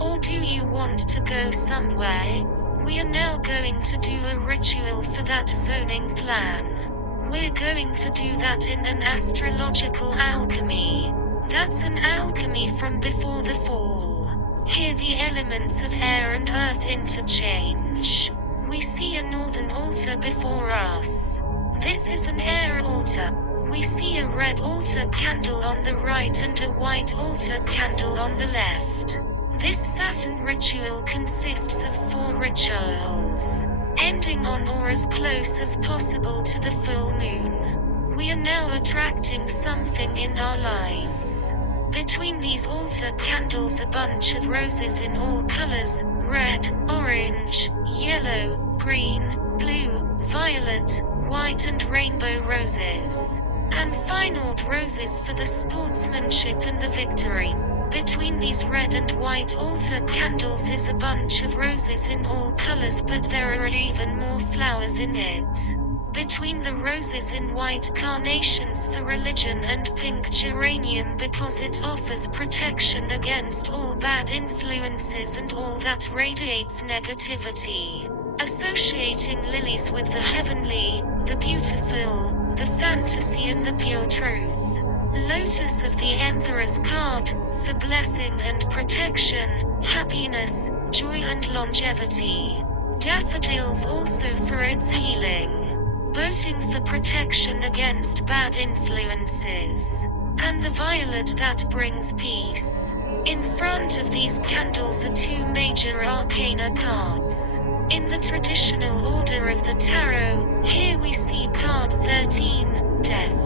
Or do you want to go somewhere? We are now going to do a ritual for that zoning plan. We're going to do that in an astrological alchemy. That's an alchemy from before the fall. Here the elements of air and earth interchange. We see a northern altar before us. This is an air altar. We see a red altar candle on the right and a white altar candle on the left. This Saturn ritual consists of 4 rituals, ending on or as close as possible to the full moon. We are now attracting something in our lives. Between these altar candles a bunch of roses in all colors, red, orange, yellow, green, blue, violet, white and rainbow roses. And fine old roses for the sportsmanship and the victory. Between these red and white altar candles is a bunch of roses in all colors, but there are even more flowers in it. Between the roses in white carnations for religion and pink geranium because it offers protection against all bad influences and all that radiates negativity. Associating lilies with the heavenly, the beautiful, the fantasy and the pure truth. Lotus of the Emperor's card, for blessing and protection, happiness, joy and longevity. Daffodils also for its healing. voting for protection against bad influences, and the violet that brings peace. In front of these candles are two major arcana cards. In the traditional order of the tarot, here we see card 13, Death.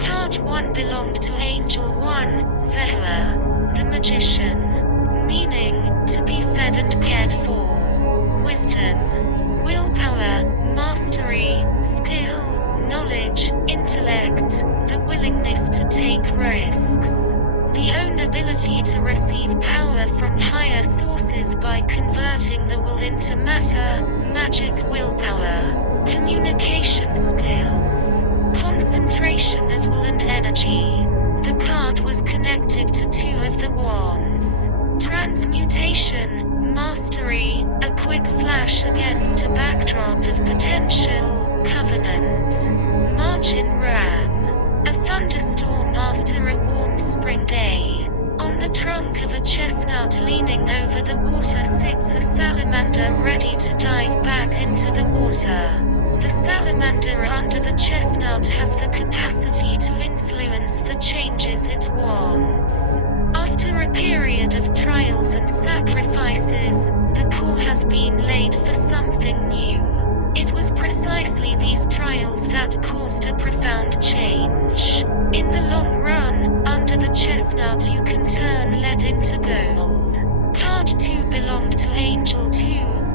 Card 1 belonged to Angel 1, Vehua, the Magician, meaning, to be fed and cared for. Wisdom, willpower, mastery, skill, knowledge, intellect, the willingness to take risks. The own ability to receive power from higher sources by converting the will into matter, magic willpower, communication skills, concentration of will and energy. The card was connected to two of the wands. Transmutation, mastery, a quick flash against a backdrop of potential, covenant. Margin Ram, a thunderstorm after a warm spring day. On the trunk of a chestnut leaning over the water sits a salamander ready to dive back into the water. The salamander under the chestnut has the capacity to influence the changes it wants. After a period of trials and sacrifices, the core has been laid for something new. It was precisely these trials that caused a profound change. In the long run, under the chestnut you can turn lead into gold. Card 2 belonged to Angel 2,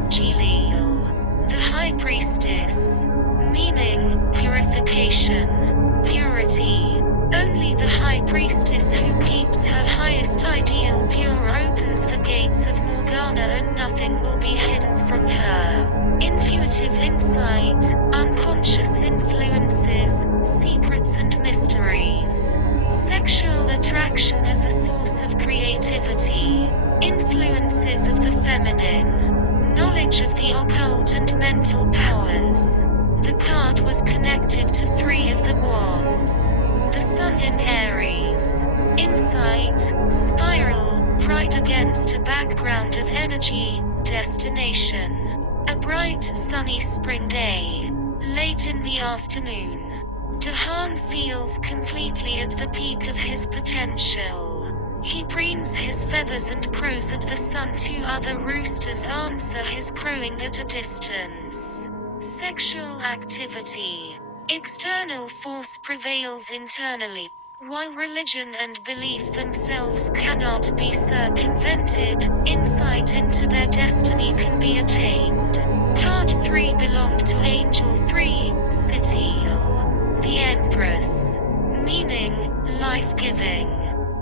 Jilil, the High Priestess, meaning, purification, purity. Only the High Priestess who keeps her highest ideal pure opens the gates of Morgana and nothing will be hidden from her. Intuitive insight, unconscious influences, secrets and mysteries. Sexual attraction as a source of creativity. Influences of the feminine. Knowledge of the occult and mental powers. The card was connected to three of the wands. The Sun in Aries. Insight, spiral, pride against a background of energy, destination. A bright, sunny spring day. Late in the afternoon. Dahan feels completely at the peak of his potential. He preens his feathers and crows at the sun. Two other roosters answer his crowing at a distance. Sexual activity. External force prevails internally, while religion and belief themselves cannot be circumvented. Insight into their destiny can be attained. Card 3 belonged to Angel 3, Sitil, the Empress, meaning, life-giving,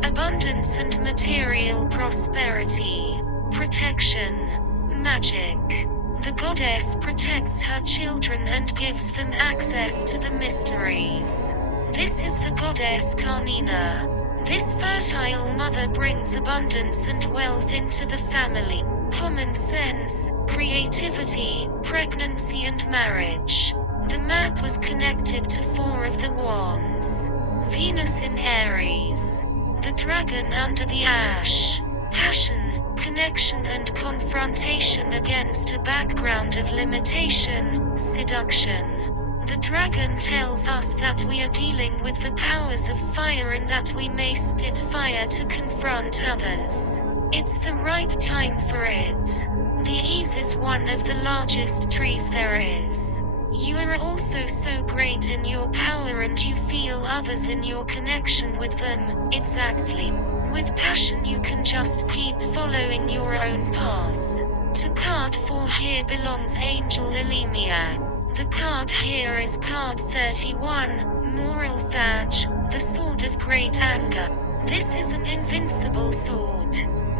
abundance and material prosperity, protection, magic. The goddess protects her children and gives them access to the mysteries. This is the goddess Karnina. This fertile mother brings abundance and wealth into the family, common sense, creativity, pregnancy and marriage. The map was connected to four of the wands. Venus in Aries. The dragon under the ash. Passion, connection and confrontation against a background of limitation, seduction. The dragon tells us that we are dealing with the powers of fire and that we may spit fire to confront others. It's the right time for it. The ease is one of the largest trees there is. You are also so great in your power and you feel others in your connection with them, exactly. With passion you can just keep following your own path. To card 4 here belongs Angel Elimia. The card here is card 31, Moral Thatch, the Sword of Great Anger. This is an invincible sword,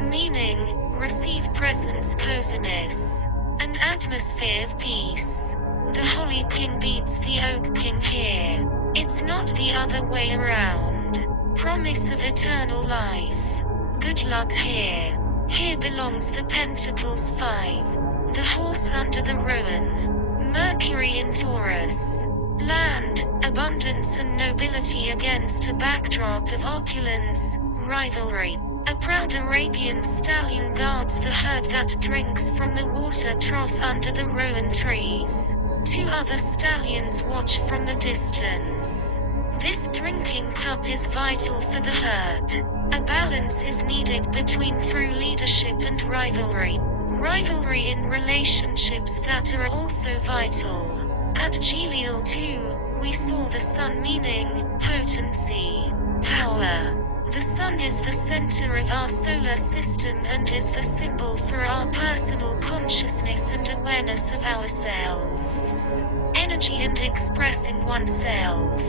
meaning, receive presence coziness, an atmosphere of peace. The Holy King beats the Oak King here. It's not the other way around. Promise of eternal life. Good luck here. Here belongs the Pentacles 5. The horse under the rowan. Mercury in Taurus. Land, abundance and nobility against a backdrop of opulence, rivalry. A proud Arabian stallion guards the herd that drinks from a water trough under the rowan trees. Two other stallions watch from a distance. This drinking cup is vital for the herd. A balance is needed between true leadership and rivalry. Rivalry in relationships that are also vital. At Gelial 2, we saw the sun, meaning potency, power. The sun is the center of our solar system and is the symbol for our personal consciousness and awareness of ourselves. Energy and expressing oneself.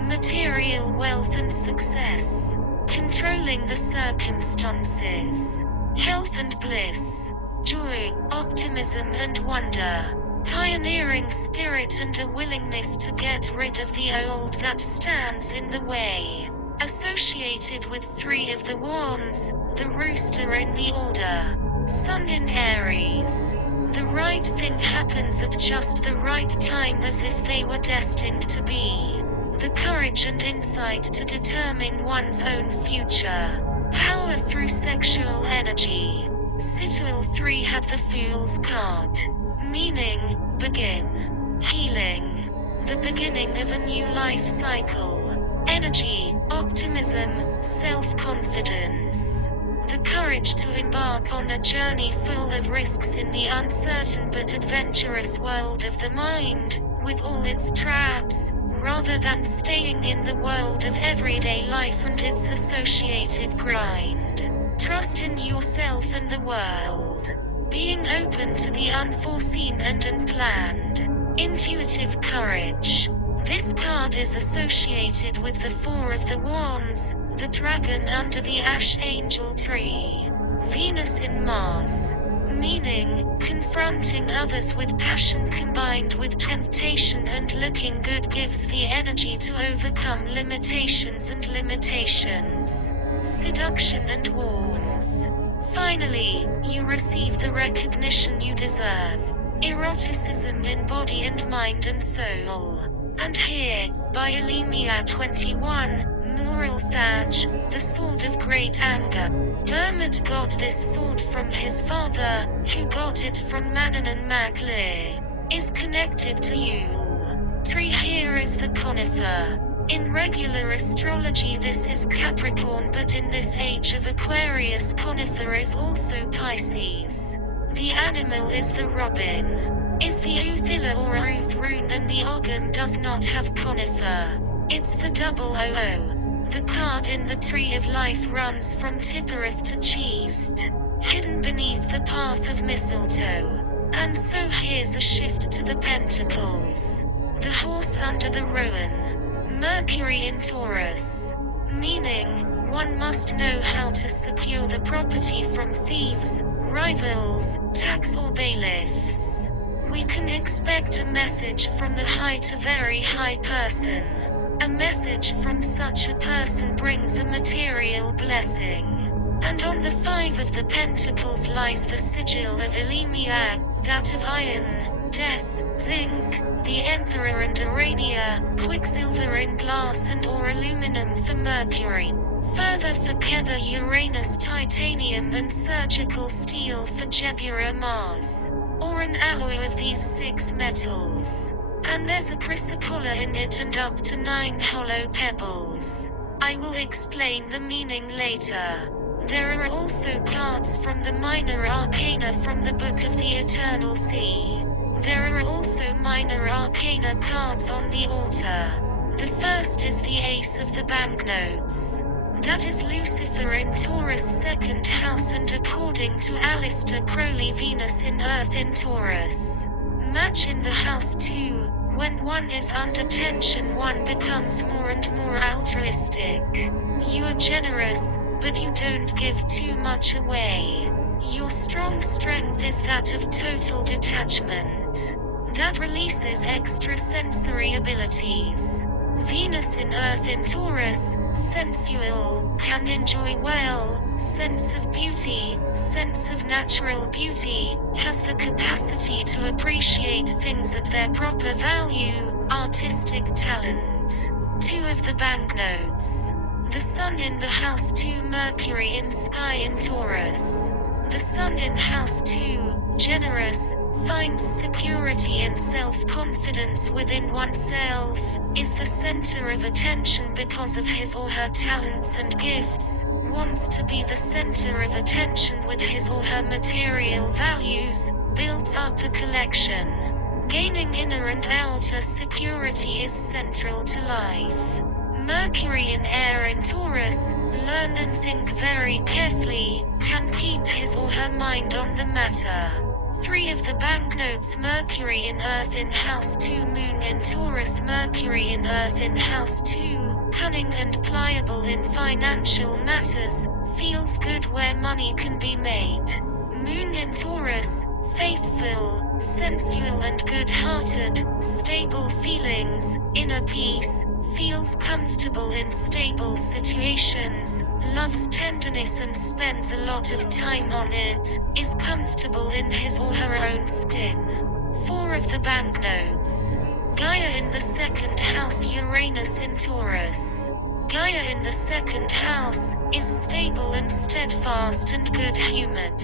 Material wealth and success. Controlling the circumstances. Health and bliss. Joy, optimism and wonder. Pioneering spirit and a willingness to get rid of the old that stands in the way. Associated with 3 of the wands, the rooster in the order. Sun in Aries. The right thing happens at just the right time, as if they were destined to be. The courage and insight to determine one's own future. Power through sexual energy. Citadel 3 had the Fool's card. Meaning, begin. Healing. The beginning of a new life cycle. Energy, optimism, self-confidence. The courage to embark on a journey full of risks in the uncertain but adventurous world of the mind, with all its traps, rather than staying in the world of everyday life and its associated grind. Trust in yourself and the world. Being open to the unforeseen and unplanned. Intuitive courage. This card is associated with the 4 of the wands, the dragon under the ash angel tree. Venus in Mars. Meaning, confronting others with passion combined with temptation and looking good gives the energy to overcome limitations and limitations. Seduction and warmth. Finally, you receive the recognition you deserve. Eroticism in body and mind and soul. And here, by Elimia 21, Moral Thatch, the sword of great anger. Dermot got this sword from his father, who got it from Manon and Maclear. Is connected to Yule. Tree here is the conifer. In regular astrology this is Capricorn, but in this age of Aquarius conifer is also Pisces. The animal is the robin. Is the Uthilla or Ruth rune, and the Ogden does not have conifer. It's the 000. The card in the Tree of Life runs from Tipperith to Cheest, hidden beneath the path of mistletoe. And so here's a shift to the Pentacles. The horse under the rowan. Mercury in Taurus. Meaning, one must know how to secure the property from thieves, rivals, tax or bailiffs. We can expect a message from a high to very high person. A message from such a person brings a material blessing. And on the 5 of the Pentacles lies the sigil of Elimia, that of iron, death, zinc, the Emperor and Urania, quicksilver in glass and or aluminum for Mercury. Further for Kether Uranus, titanium and surgical steel for Jebura Mars. Or an alloy of these 6 metals. And there's a chrysocolla in it and up to 9 hollow pebbles. I will explain the meaning later. There are also cards from the minor arcana from the Book of the Eternal Sea. There are also minor arcana cards on the altar. The first is the Ace of the Banknotes. That is Lucifer in Taurus' 2nd house, and according to Aleister Crowley, Venus in Earth in Taurus. Match in the house 2. When one is under tension, one becomes more and more altruistic. You are generous, but you don't give too much away. Your strong strength is that of total detachment. That releases extrasensory abilities. Venus in Earth in Taurus, sensual, can enjoy well, sense of beauty, sense of natural beauty, has the capacity to appreciate things at their proper value, artistic talent. 2 of the Banknotes. The Sun in the House 2, Mercury in Sky in Taurus. The Sun in House 2, generous, finds security and self-confidence within oneself, is the center of attention because of his or her talents and gifts, wants to be the center of attention with his or her material values, builds up a collection. Gaining inner and outer security is central to life. Mercury in air in Taurus, learn and think very carefully, can keep his or her mind on the matter. 3 of the banknotes: Mercury in Earth in House 2, Moon in Taurus, Mercury in Earth in House 2, cunning and pliable in financial matters, feels good where money can be made. Moon in Taurus, faithful, sensual and good-hearted, stable feelings, inner peace, feels comfortable in stable situations, loves tenderness and spends a lot of time on it, is comfortable in his or her own skin. 4 of the banknotes: Gaia in the 2nd house, Uranus in Taurus. Gaia in the 2nd house is stable and steadfast and good-humored.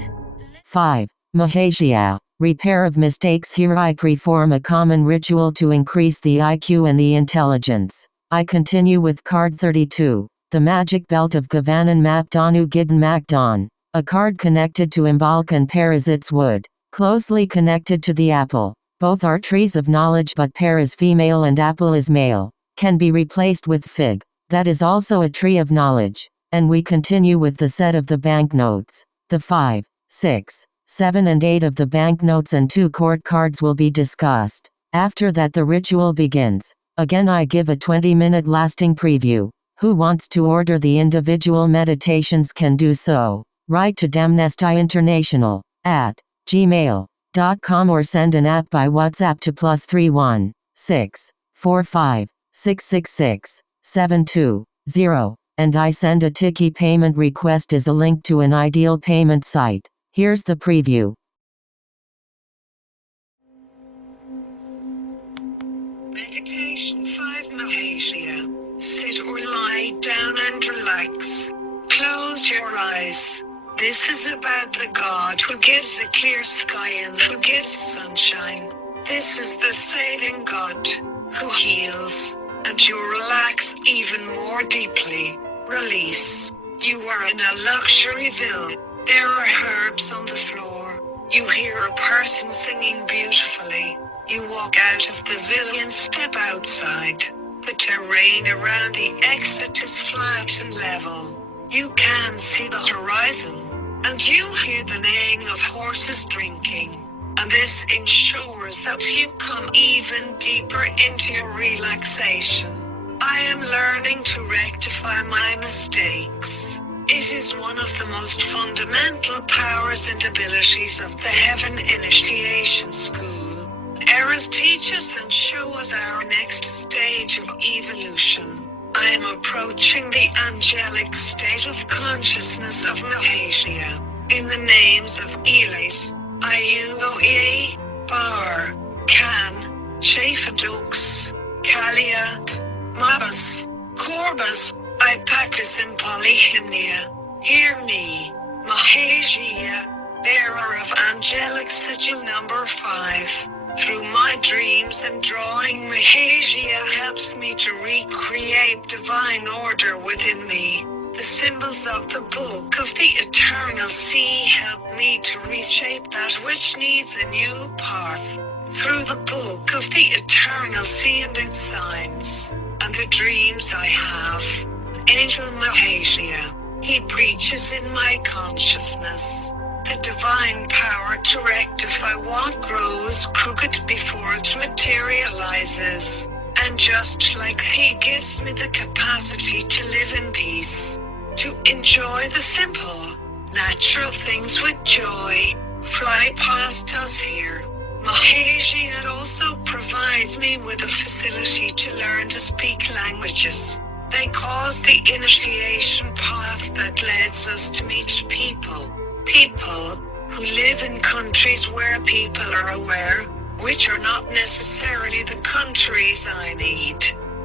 5. Mahasia. Repair of mistakes. Here I perform a common ritual to increase the IQ and the intelligence. I continue with card 32. The Magic Belt of Gavanan Mapdanu Gidden Macdon. A card connected to Imbolc and Pear is its wood. Closely connected to the apple. Both are trees of knowledge, but pear is female and apple is male. Can be replaced with fig. That is also a tree of knowledge. And we continue with the set of the banknotes. The 5, 6, 7 and 8 of the banknotes and 2 court cards will be discussed. After that the ritual begins. Again I give a 20-minute lasting preview. Who wants to order the individual meditations can do so. Write to damnestyinternational at gmail.com or send an app by WhatsApp to +31 645 666 720, and I send a Tiki payment request is a link to an ideal payment site. Here's the preview. Meditation 5 Mahasia. Sit or lie down and relax. Close your eyes. This is about the God who gives a clear sky and who gives sunshine. This is the saving God who heals. And you relax even more deeply. Release. You are in a luxury villa. There are herbs on the floor. You hear a person singing beautifully. You walk out of the villa and step outside. The terrain around the exit is flat and level. You can see the horizon. And you hear the neighing of horses drinking. And this ensures that you come even deeper into your relaxation. I am learning to rectify my mistakes. It is one of the most fundamental powers and abilities of the Heaven Initiation School. Errors teach us and show us our next stage of evolution. I am approaching the angelic state of consciousness of Mahasia. In the names of Elite, Iuoe, Bar, Can, Chafadux, Calliope, Mabus, Corbus, Ipacus and Polyhymnia. Hear me, Mahasia, bearer of Angelic CD number 5. Through my dreams and drawing, Mahasia helps me to recreate divine order within me. The symbols of the Book of the Eternal Sea help me to reshape that which needs a new path. Through the Book of the Eternal Sea and its signs, and the dreams I have, Angel Mahasia, he preaches in my consciousness the divine power to rectify what grows crooked before it materializes. And just like he gives me the capacity to live in peace, to enjoy the simple, natural things with joy, fly past us here, Mahasia also provides me with the facility to learn to speak languages. They cause the initiation path that leads us to meet people. People who live in countries where people are aware, which are not necessarily the countries I need.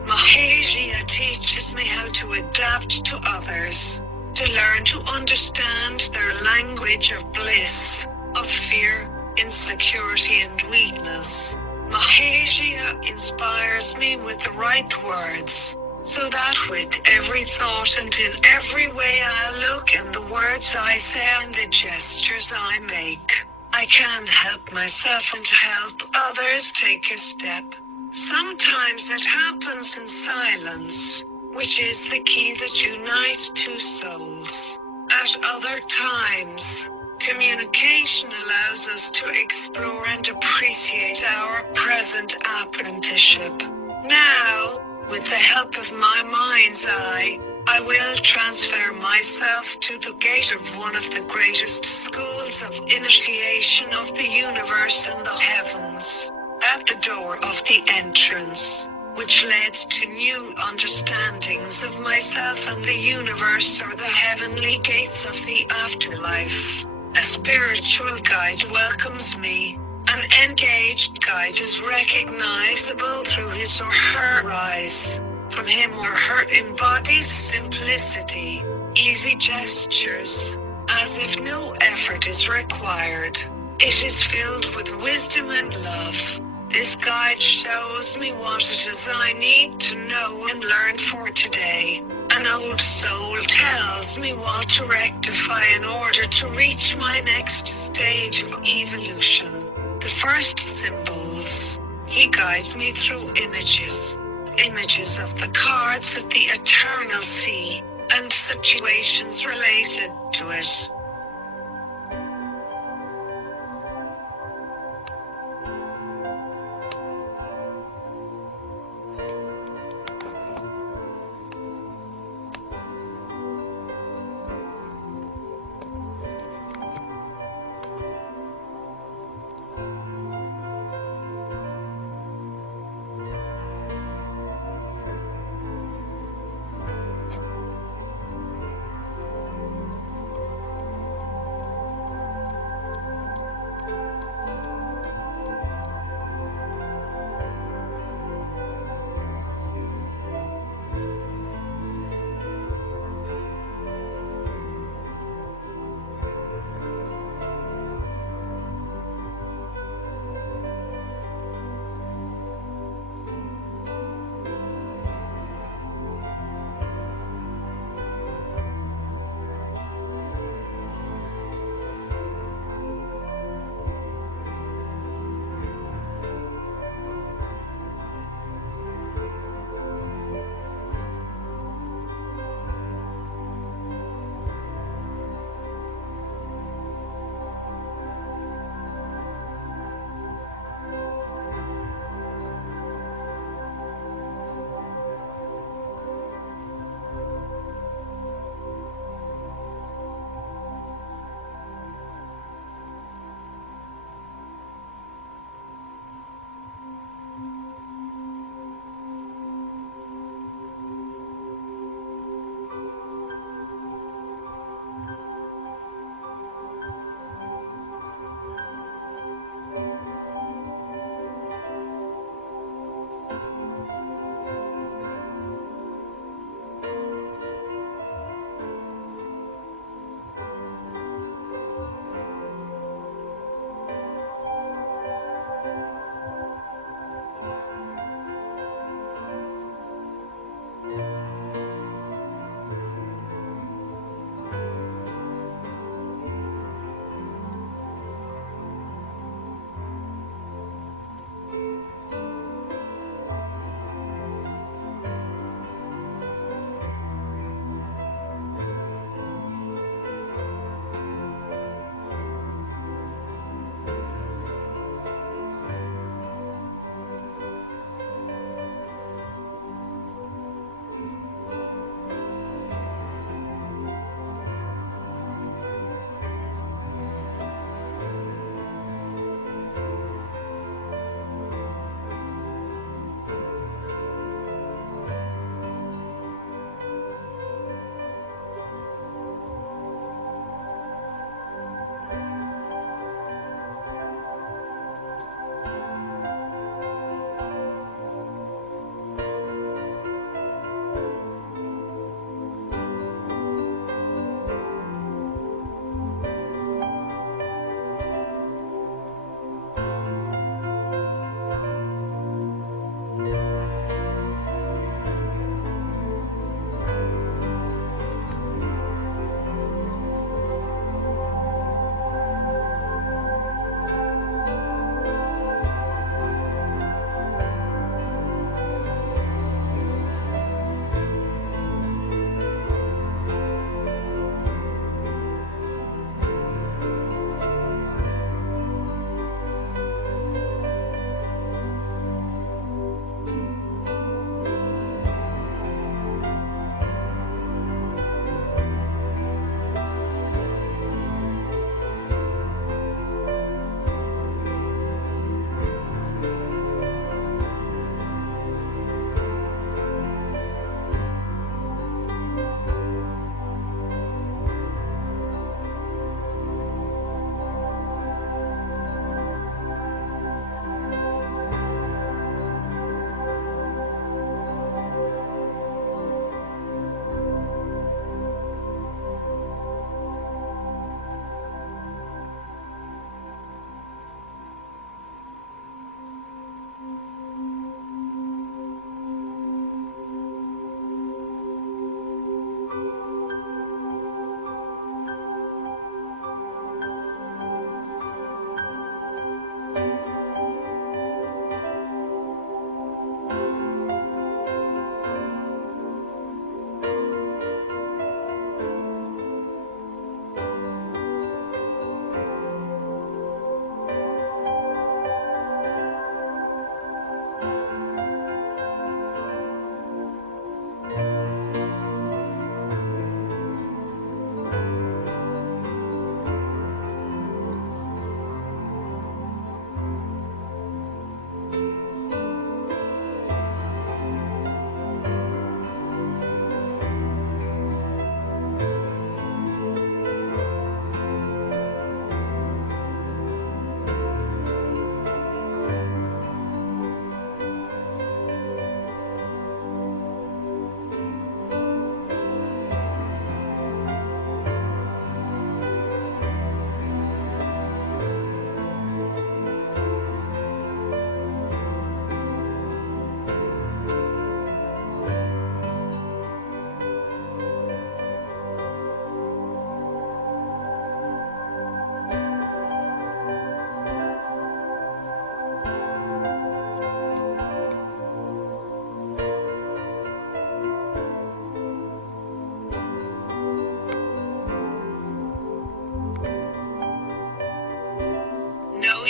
Mahasia teaches me how to adapt to others, to learn to understand their language of bliss, of fear, insecurity and weakness. Mahasia inspires me with the right words, so that with every thought and in every way I look and the words I say and the gestures I make, I can help myself and help others take a step. Sometimes it happens in silence, which is the key that unites two souls. At other times, communication allows us to explore and appreciate our present apprenticeship. Now, with the help of my mind's eye, I will transfer myself to the gate of one of the greatest schools of initiation of the universe and the heavens. At the door of the entrance, which leads to new understandings of myself and the universe or the heavenly gates of the afterlife, a spiritual guide welcomes me. An engaged guide is recognizable through his or her eyes. From him or her embodies simplicity, easy gestures, as if no effort is required. It is filled with wisdom and love. This guide shows me what it is I need to know and learn for today. An old soul tells me what to rectify in order to reach my next stage of evolution. The first symbols. He guides me through images. Images of the cards of the eternal sea, and situations related to it.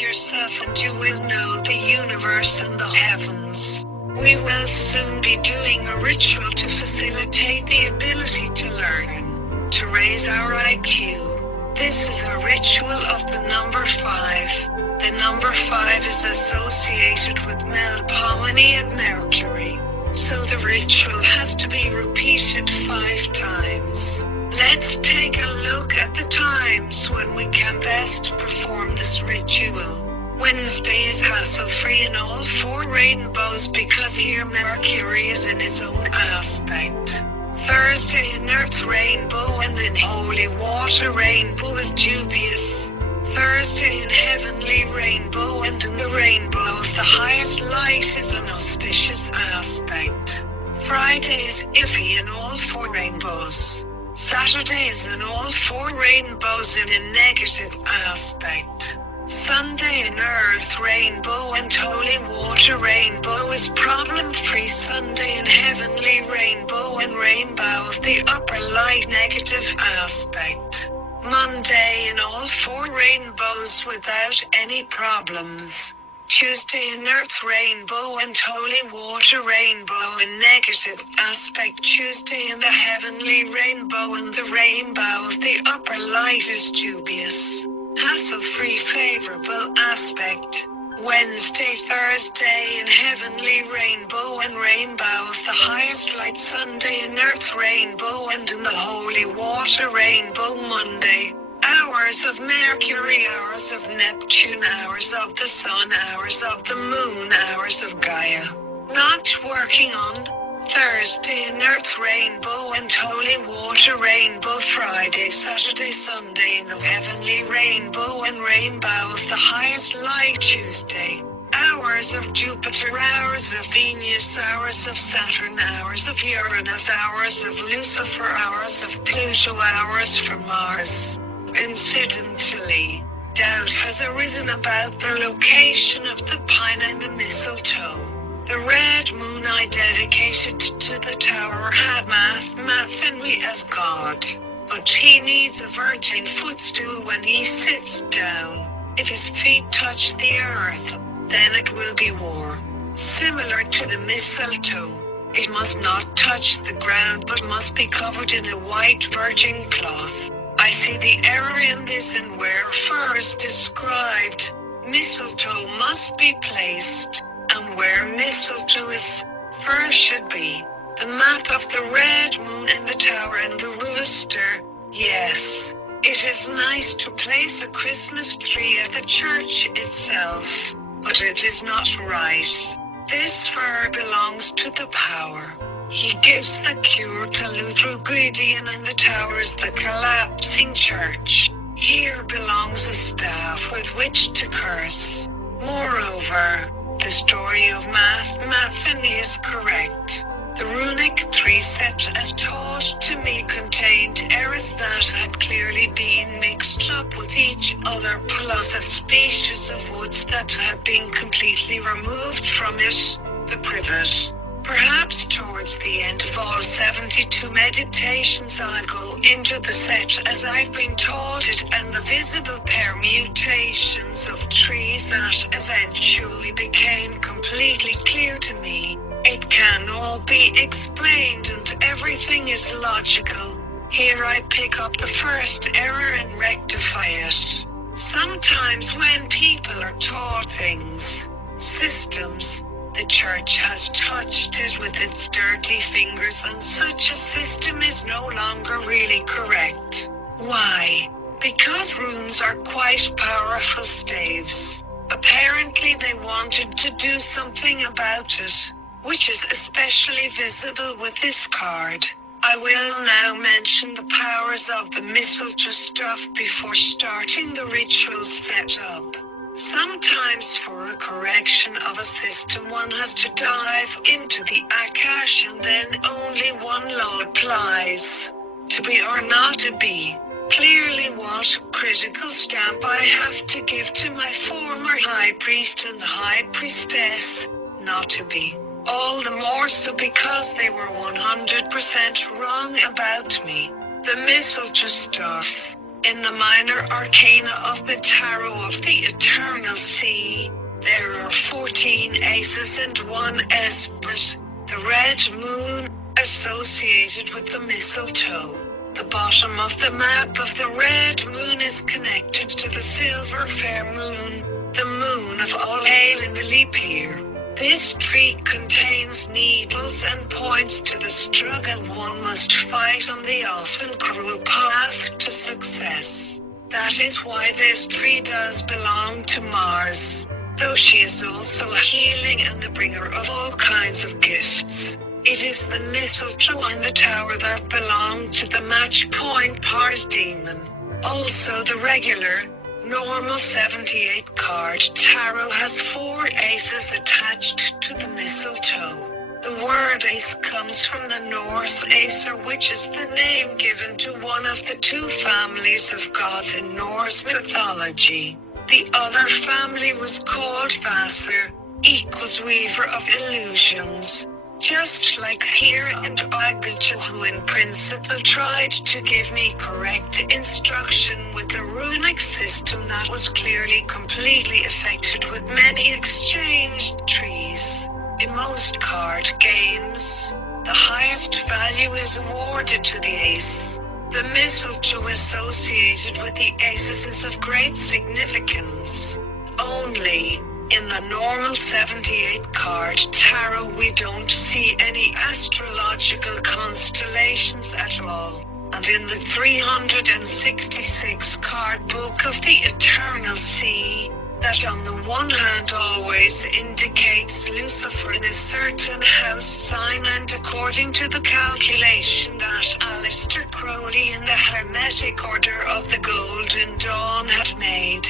yourself and you will know the universe and the heavens. We will soon be doing a ritual to facilitate the ability to learn, to raise our IQ. This is a ritual of the number 5. The number 5 is associated with melpomene and Mercury. So the ritual has to be repeated 5 times. Let's take a look at the times when we can best perform this ritual. Wednesday is hassle-free in all 4 rainbows because here Mercury is in its own aspect. Thursday in Earth Rainbow and in Holy Water Rainbow is dubious. Thursday in Heavenly Rainbow and in the Rainbow of the highest light is an auspicious aspect. Friday is iffy in all 4 rainbows. Saturday is in all 4 rainbows in a negative aspect. Sunday in Earth Rainbow and Holy Water Rainbow is problem-free. Sunday in Heavenly Rainbow and Rainbow of the upper light negative aspect. Monday in all 4 rainbows without any problems. Tuesday in Earth Rainbow and Holy Water Rainbow in negative aspect. Tuesday in the Heavenly Rainbow and the Rainbow of the upper light is dubious. Hassle-free favorable aspect. Wednesday, Thursday in Heavenly Rainbow and Rainbow of the highest light. Sunday in Earth Rainbow and in the Holy Water Rainbow. Monday, hours of Mercury, hours of Neptune, hours of the Sun, hours of the Moon, hours of Gaia. Not working on. Thursday in Earth Rainbow and Holy Water Rainbow. Friday, Saturday, Sunday in Heavenly Rainbow and Rainbow of the highest light. Tuesday, hours of Jupiter, hours of Venus, hours of Saturn, hours of Uranus, hours of Lucifer, hours of Pluto, hours for Mars. Incidentally, doubt has arisen about the location of the pine and the mistletoe. The red moon I dedicated to the tower had Mathenry as God, but he needs a virgin footstool when he sits down. If his feet touch the earth, then it will be war. Similar to the mistletoe, it must not touch the ground but must be covered in a white virgin cloth. I see the error in this and where fur is described, mistletoe must be placed. And where mistletoe is, fur should be. The map of the red moon and the tower and the rooster. Yes, it is nice to place a Christmas tree at the church itself, but it is not right. This fur belongs to the power. He gives the cure to Luther Gideon and the tower is the collapsing church. Here belongs a staff with which to curse. Moreover, the story of Mathenry is correct. The runic tree set as taught to me contained errors that had clearly been mixed up with each other, plus a species of woods that had been completely removed from it, the privet. Perhaps towards the end of all 72 meditations I'll go into the set as I've been taught it and the visible permutations of trees that eventually became completely clear to me. It can all be explained and everything is logical. Here I pick up the first error and rectify it. Sometimes when people are taught things, systems, the church has touched it with its dirty fingers and such a system is no longer really correct. Why? Because runes are quite powerful staves. Apparently they wanted to do something about it, which is especially visible with this card. I will now mention the powers of the mistletoe stuff before starting the ritual setup. Sometimes for a correction of a system one has to dive into the Akash and then only one law applies. To be or not to be. Clearly what critical stamp I have to give to my former high priest and the high priestess, not to be. All the more so because they were 100% wrong about me. The mistletoe stuff. In the minor arcana of the Tarot of the Eternal Sea, there are 14 aces and 1 esprit. The red moon, associated with the mistletoe. The bottom of the map of the red moon is connected to the silver fair moon, the moon of all hail in the leap year. This tree contains needles and points to the struggle one must fight on the often cruel path to success. That is why this tree does belong to Mars, though she is also a healing and the bringer of all kinds of gifts. It is the mistletoe on the tower that belong to the match point Pars demon. Also the regular, normal 78 card tarot has 4 aces attached to the mistletoe. The word ace comes from the Norse Acer, which is the name given to one of the 2 families of gods in Norse mythology. The other family was called Vassar, equals weaver of illusions. Just like here and Angel, who in principle tried to give me correct instruction with a runic system that was clearly completely affected with many exchanged trees. In most card games, the highest value is awarded to the ace. The mistletoe associated with the aces is of great significance. Only, in the normal 78 card tarot we don't see any astrological constellations at all. And in the 366 card book of the Eternal Sea, that on the one hand always indicates Lucifer in a certain house sign, and according to the calculation that Aleister Crowley in the Hermetic Order of the Golden Dawn had made,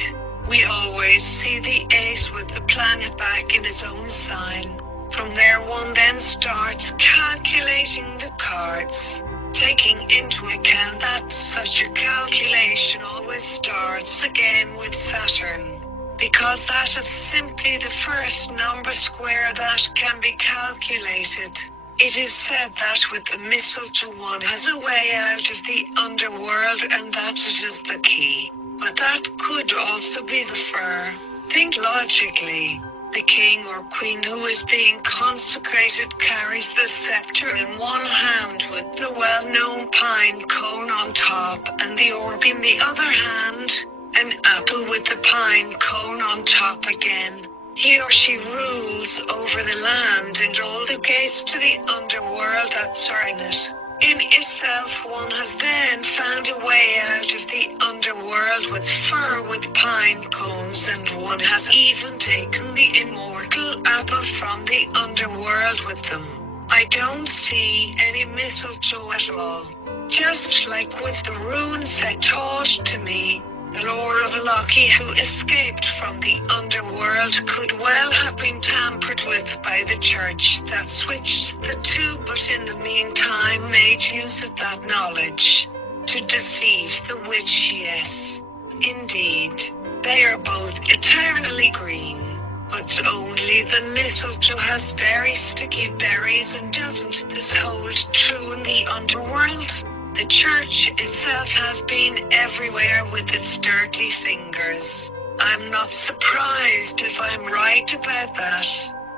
we always see the ace with the planet back in its own sign. From there one then starts calculating the cards, taking into account that such a calculation always starts again with Saturn, because that is simply the first number square that can be calculated. It is said that with the mistletoe one has a way out of the underworld, and that it is the key. But that could also be the fur. Think logically. The king or queen who is being consecrated carries the scepter in one hand with the well-known pine cone on top, and the orb in the other hand, an apple with the pine cone on top again. He or she rules over the land and all the gates to the underworld that are in it. In itself one has then found a way out of the underworld with fur with pine cones, and one has even taken the immortal apple from the underworld with them. I don't see any mistletoe at all. Just like with the runes that taught to me, the lore of Loki who escaped from the underworld could well have been tampered with by the church that switched the two, but in the meantime made use of that knowledge to deceive the witch. Yes, indeed, they are both eternally green, but only the mistletoe has very sticky berries, and doesn't this hold true in the underworld? The church itself has been everywhere with its dirty fingers. I'm not surprised if I'm right about that.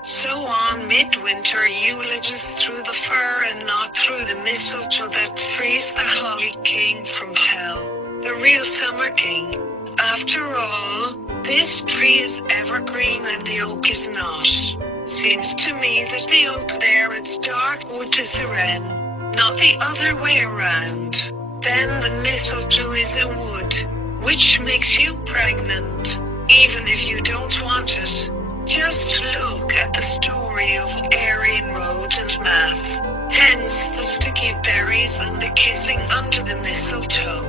So on midwinter eulogies through the fur and not through the mistletoe that frees the Holly King from hell, the real Summer King. After all, this tree is evergreen and the oak is not. Seems to me that the oak there, its dark wood is the wren, not the other way around. Then the mistletoe is a wood, which makes you pregnant, even if you don't want it. Just look at the story of Aryan Road and Math. Hence the sticky berries and the kissing under the mistletoe.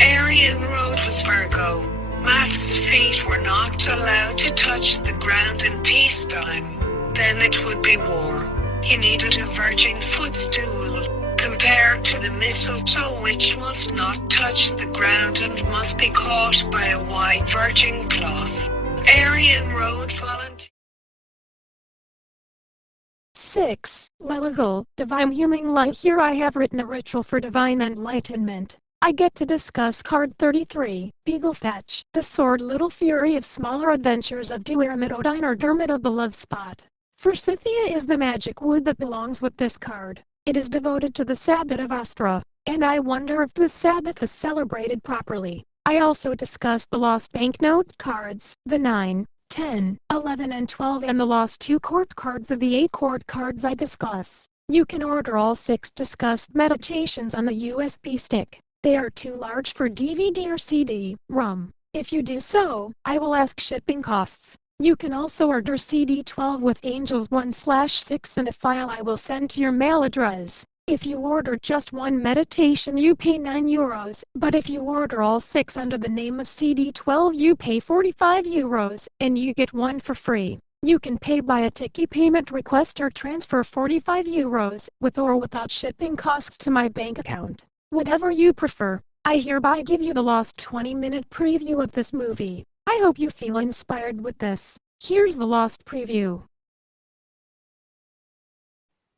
Aryan Road was Virgo. Math's feet were not allowed to touch the ground in peacetime. Then it would be war. He needed a virgin footstool, compared to the mistletoe, which must not touch the ground and must be caught by a white virgin cloth. Aryan Road volunteer. 6. Liligal, Divine Healing Light. Here I have written a ritual for divine enlightenment. I get to discuss card 33, Beagle Fetch, the sword Little Fury of Smaller Adventures of Duermidodine or Dermot of the Love Spot. Forsythia is the magic wood that belongs with this card. It is devoted to the Sabbath of Astra, and I wonder if this Sabbath is celebrated properly. I also discuss the lost banknote cards, the 9, 10, 11 and 12 and the lost 2 court cards of the 8 court cards I discuss. You can order all 6 discussed meditations on the USB stick. They are too large for DVD or CD-ROM. If you do so, I will ask shipping costs. You can also order CD 12 with Angels 1/6 and a file I will send to your mail address. If you order just one meditation you pay €9, but if you order all 6 under the name of CD 12 you pay €45 and you get one for free. You can pay by a Tiki payment request or transfer €45 with or without shipping costs to my bank account. Whatever you prefer. I hereby give you the lost 20-minute preview of this movie. I hope you feel inspired with this. Here's the lost preview.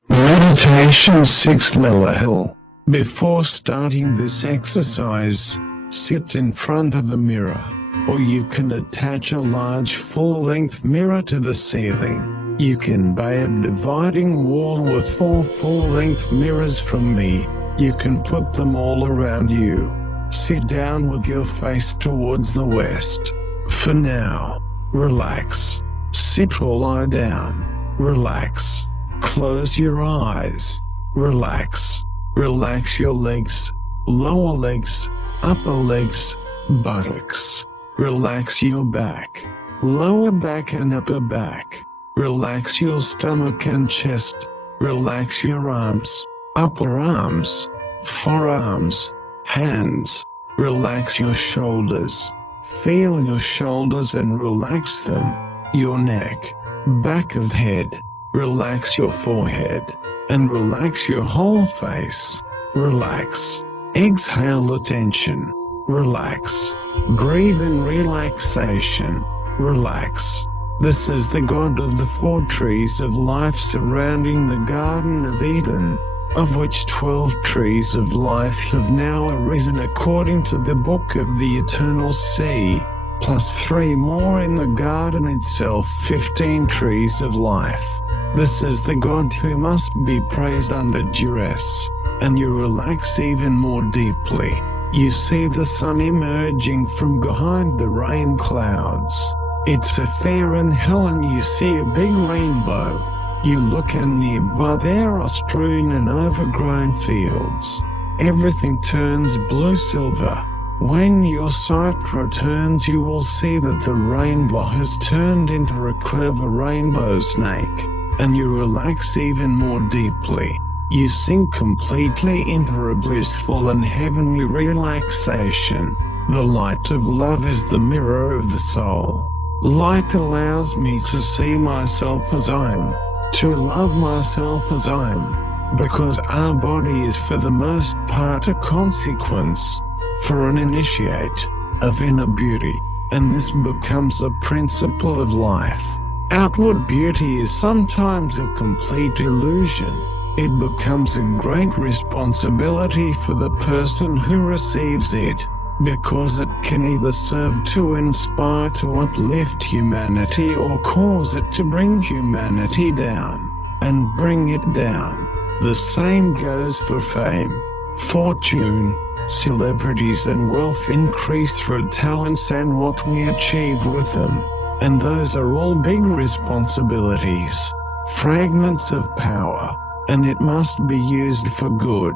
Meditation 6 Lower Hill. Before starting this exercise, sit in front of a mirror, or you can attach a large full-length mirror to the ceiling. You can buy a dividing wall with 4 full-length mirrors from me. You can put them all around you. Sit down with your face towards the west. For now, relax. Sit or lie down. Relax. Close your eyes. Relax. Relax your legs, lower legs, upper legs, buttocks. Relax your back, lower back and upper back. Relax your stomach and chest. Relax your arms, upper arms, forearms, hands. Relax your shoulders. Feel your shoulders and relax them. Your neck, back of head. Relax your forehead. And relax your whole face. Relax. Exhale attention. Relax. Breathe in relaxation. Relax. This is the God of the 4 trees of life surrounding the Garden of Eden, of which 12 trees of life have now arisen according to the book of the eternal sea, plus 3 more in the garden itself, 15 trees of life. This is the God who must be praised under duress, and you relax even more deeply. You see the sun emerging from behind the rain clouds. It's a fair in hell and you see a big rainbow. You look and nearby there are strewn and overgrown fields. Everything turns blue-silver. When your sight returns you will see that the rainbow has turned into a clever rainbow snake, and you relax even more deeply. You sink completely into a blissful and heavenly relaxation. The light of love is the mirror of the soul. Light allows me to see myself as I am, to love myself as I am, because our body is for the most part a consequence, for an initiate, of inner beauty, and this becomes a principle of life. Outward beauty is sometimes a complete illusion. It becomes a great responsibility for the person who receives it, because it can either serve to inspire to uplift humanity or cause it to bring humanity down, and bring it down. The same goes for fame, fortune, celebrities and wealth increase through talents and what we achieve with them, and those are all big responsibilities, fragments of power, and it must be used for good,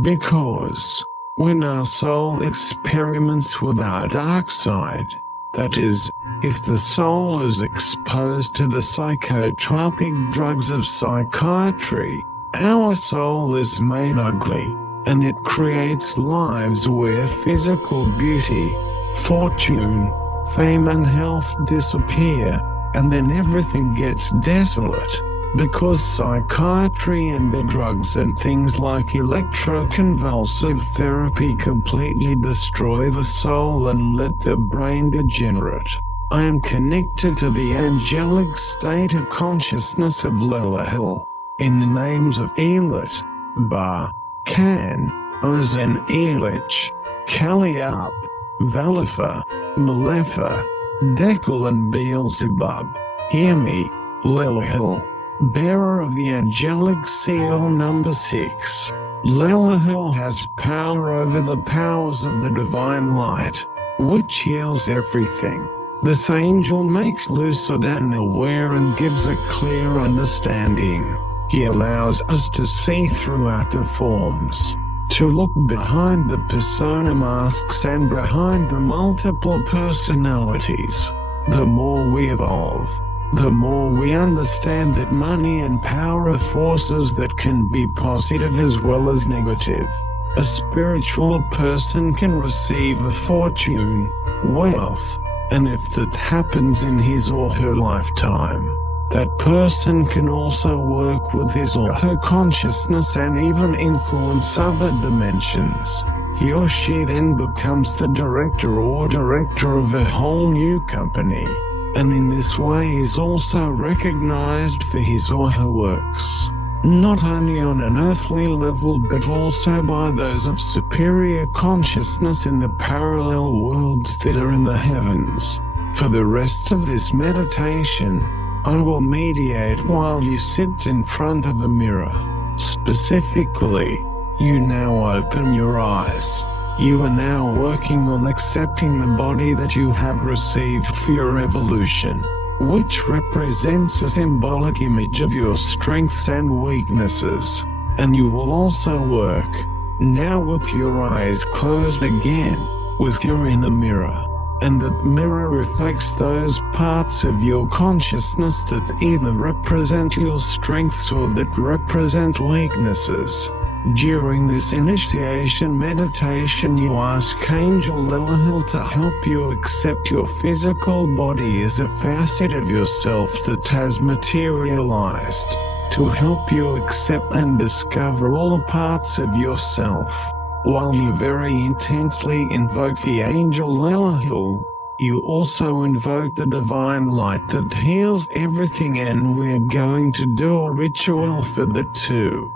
because when our soul experiments with our dark side, that is, if the soul is exposed to the psychotropic drugs of psychiatry, our soul is made ugly, and it creates lives where physical beauty, fortune, fame and health disappear, and then everything gets desolate, because psychiatry and the drugs and things like electroconvulsive therapy completely destroy the soul and let the brain degenerate. I am connected to the angelic state of consciousness of Lower Hill, in the names of Elit, Ba, Kan, Oz and Elich. Calliope, Valifer, Malefer, Dekel and Beelzebub. Hear me, Lelahil, bearer of the angelic seal number 6. Lelahil has power over the powers of the divine light, which heals everything. This angel makes lucid and aware and gives a clear understanding. He allows us to see throughout the forms, to look behind the persona masks and behind the multiple personalities. The more we evolve, the more we understand that money and power are forces that can be positive as well as negative. A spiritual person can receive a fortune, wealth, and if that happens in his or her lifetime, that person can also work with his or her consciousness and even influence other dimensions. He or she then becomes the director or director of a whole new company, and in this way is also recognized for his or her works, not only on an earthly level but also by those of superior consciousness in the parallel worlds that are in the heavens. For the rest of this meditation, I will mediate while you sit in front of a mirror. Specifically, you now open your eyes. You are now working on accepting the body that you have received for your evolution, which represents a symbolic image of your strengths and weaknesses. And you will also work, now with your eyes closed again, with your inner mirror. And that mirror reflects those parts of your consciousness that either represent your strengths or that represent weaknesses. During this initiation meditation, you ask Angel Lelahil to help you accept your physical body as a facet of yourself that has materialized, to help you accept and discover all the parts of yourself. While you very intensely invoke the Angel Lelahil, you also invoke the divine light that heals everything, and we're going to do a ritual for the two.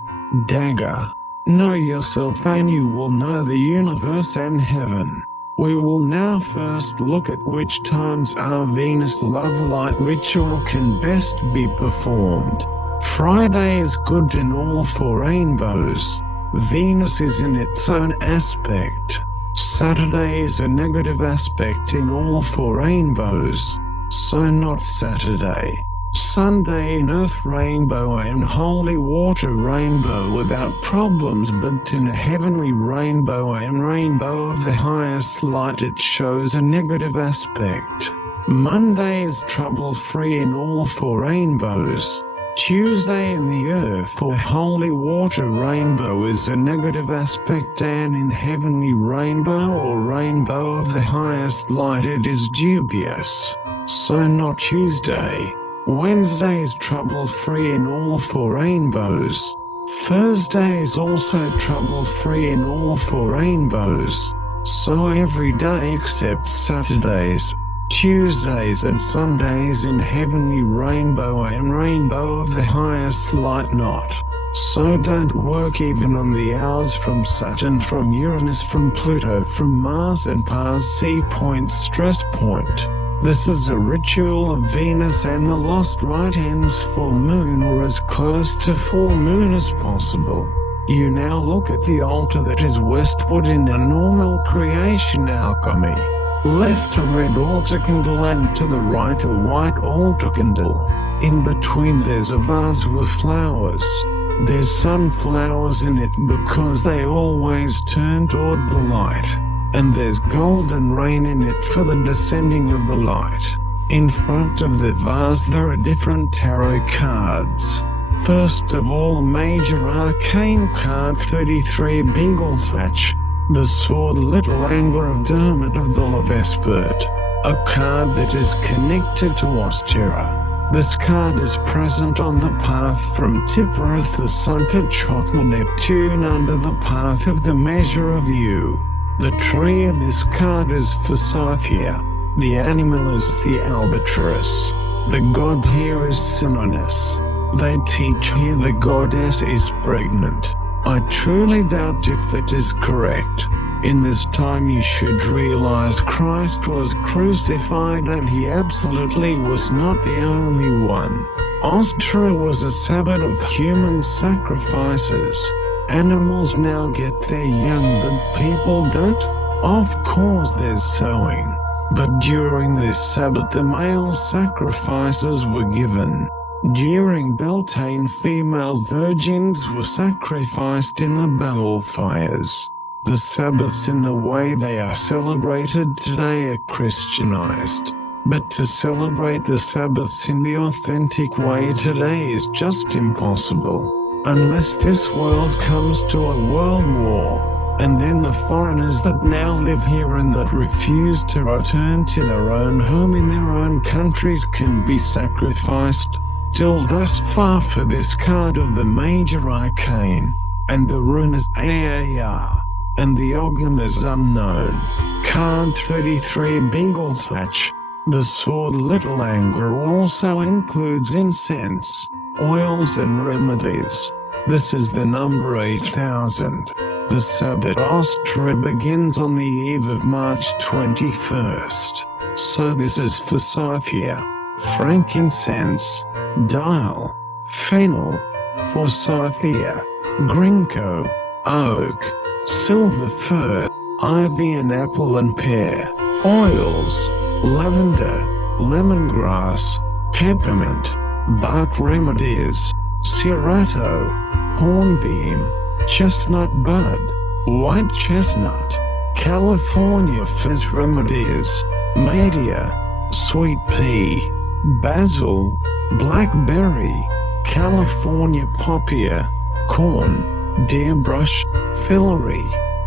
Dagger. Know yourself and you will know the universe and heaven. We will now first look at which times our Venus love light ritual can best be performed. Friday is good in all 4 rainbows. Venus is in its own aspect. Saturday is a negative aspect in all 4 rainbows, so not Saturday. Sunday in Earth Rainbow and Holy Water Rainbow without problems, but in a Heavenly Rainbow and Rainbow of the highest light it shows a negative aspect. Monday is trouble-free in all 4 rainbows. Tuesday in the Earth or Holy Water Rainbow is a negative aspect, and in Heavenly Rainbow or Rainbow of the highest light it is dubious, so not Tuesday. Wednesday is trouble-free in all 4 rainbows. Thursday is also trouble-free in all 4 rainbows, so every day except Saturdays, Tuesdays and Sundays in Heavenly Rainbow and Rainbow of the highest light not. So don't work even on the hours from Saturn, from Uranus, from Pluto, from Mars and past C point stress point. This is a ritual of Venus and the lost right ends full moon or as close to full moon as possible. You now look at the altar that is westward in a normal creation alchemy. Left a red altar candle and to the right a white altar candle. In between there's a vase with flowers. There's sunflowers in it because they always turn toward the light. And there's golden rain in it for the descending of the light. In front of the vase there are different tarot cards. First of all, Major Arcane card 33 Beaglesatch, the Sword Little Anger of Dermot of the Love Expert, a card that is connected to Ostera. This card is present on the path from Tipperith the Sun to Chokma Neptune under the path of the measure of you. The tree of this card is Forsythia. The animal is the albatross. The god here is Synonus. They teach here the goddess is pregnant. I truly doubt if that is correct. In this time you should realize Christ was crucified and he absolutely was not the only one. Austria was a Sabbath of human sacrifices. Animals now get their young but people don't. Of course there's sowing, but during this Sabbath the male sacrifices were given. During Beltane female virgins were sacrificed in the Baal fires. The Sabbaths in the way they are celebrated today are Christianized. But to celebrate the Sabbaths in the authentic way today is just impossible. Unless this world comes to a world war, and then the foreigners that now live here and that refuse to return to their own home in their own countries can be sacrificed. Till thus far for this card of the major arcane, and the rune is AAR, and the ogham is unknown. Card 33 Binglethach. The sword Little Anger also includes incense, oils and remedies. This is the number 8000. The Sabbath Austria begins on the eve of March 21st. So this is forsythia, frankincense, dial, fennel, forsythia, grinko, oak, silver fir, ivy and apple and pear, oils, lavender, lemongrass, peppermint, bark remedies, cerato, hornbeam, chestnut bud, white chestnut, California fizz remedies, madia, sweet pea, basil, blackberry, California poppier, corn, deerbrush, fillory,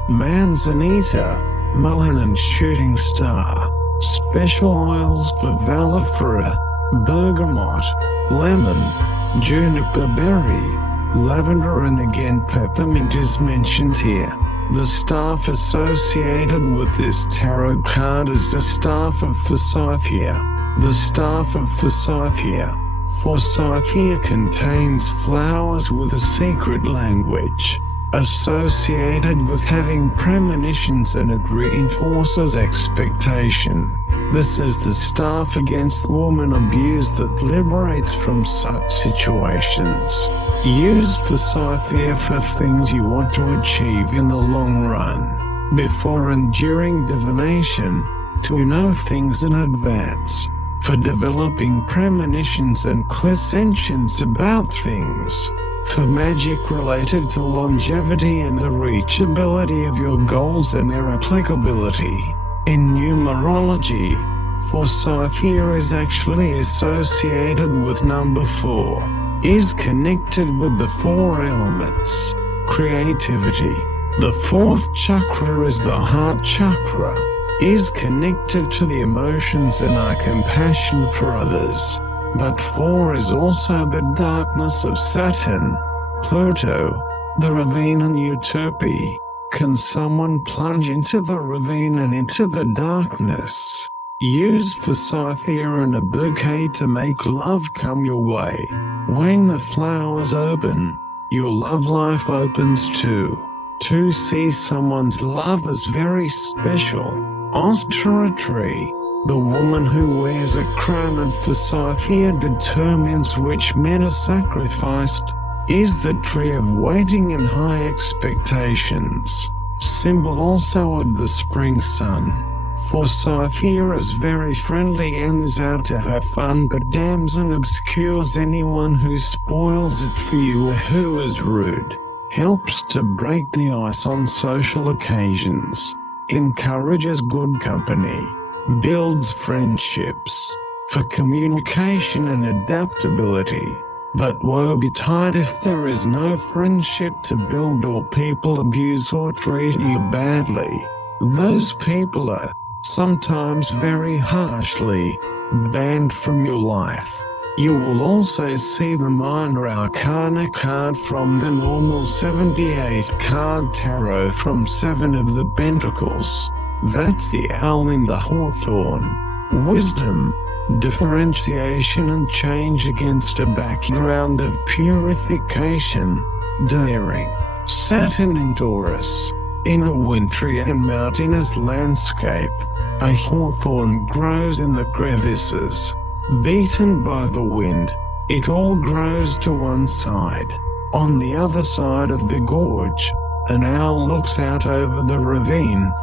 manzanita, mullein and shooting star. Special oils for valifera, bergamot, lemon, juniper berry, lavender and again peppermint is mentioned here. The staff associated with this tarot card is the staff of forsythia. The staff of forsythia. Forsythia contains flowers with a secret language associated with having premonitions, and it reinforces expectation. This is the staff against woman abuse that liberates from such situations. Use forsythia for things you want to achieve in the long run, before and during divination, to know things in advance, for developing premonitions and clairsensions about things, for magic related to longevity and the reachability of your goals and their applicability. In numerology, forsythia is actually associated with number 4, is connected with the 4 elements, creativity. The 4th chakra is the heart chakra, is connected to the emotions and our compassion for others. But 4 is also the darkness of Saturn, Pluto, the ravine and Euterpe. Can someone plunge into the ravine and into the darkness? Use forsythia and a bouquet to make love come your way. When the flowers open, your love life opens too. To see someone's love as very special. Austria tree. The woman who wears a crown of forsythia determines which men are sacrificed, is the tree of waiting and high expectations, symbol also of the spring sun. Forsythia is very friendly and is out to have fun, but damns and obscures anyone who spoils it for you or who is rude. Helps to break the ice on social occasions, encourages good company, builds friendships, for communication and adaptability. But woe betide if there is no friendship to build, or people abuse or treat you badly. Those people are, sometimes very harshly, banned from your life. You will also see the Minor Arcana card from the normal 78 card tarot from 7 of the Pentacles. That's the owl in the hawthorn. Wisdom, differentiation and change against a background of purification, daring. Saturn in Taurus, In a wintry and mountainous landscape, a hawthorn grows in the crevices. Beaten by the wind, it all grows to one side. On the other side of the gorge, an owl looks out over the ravine,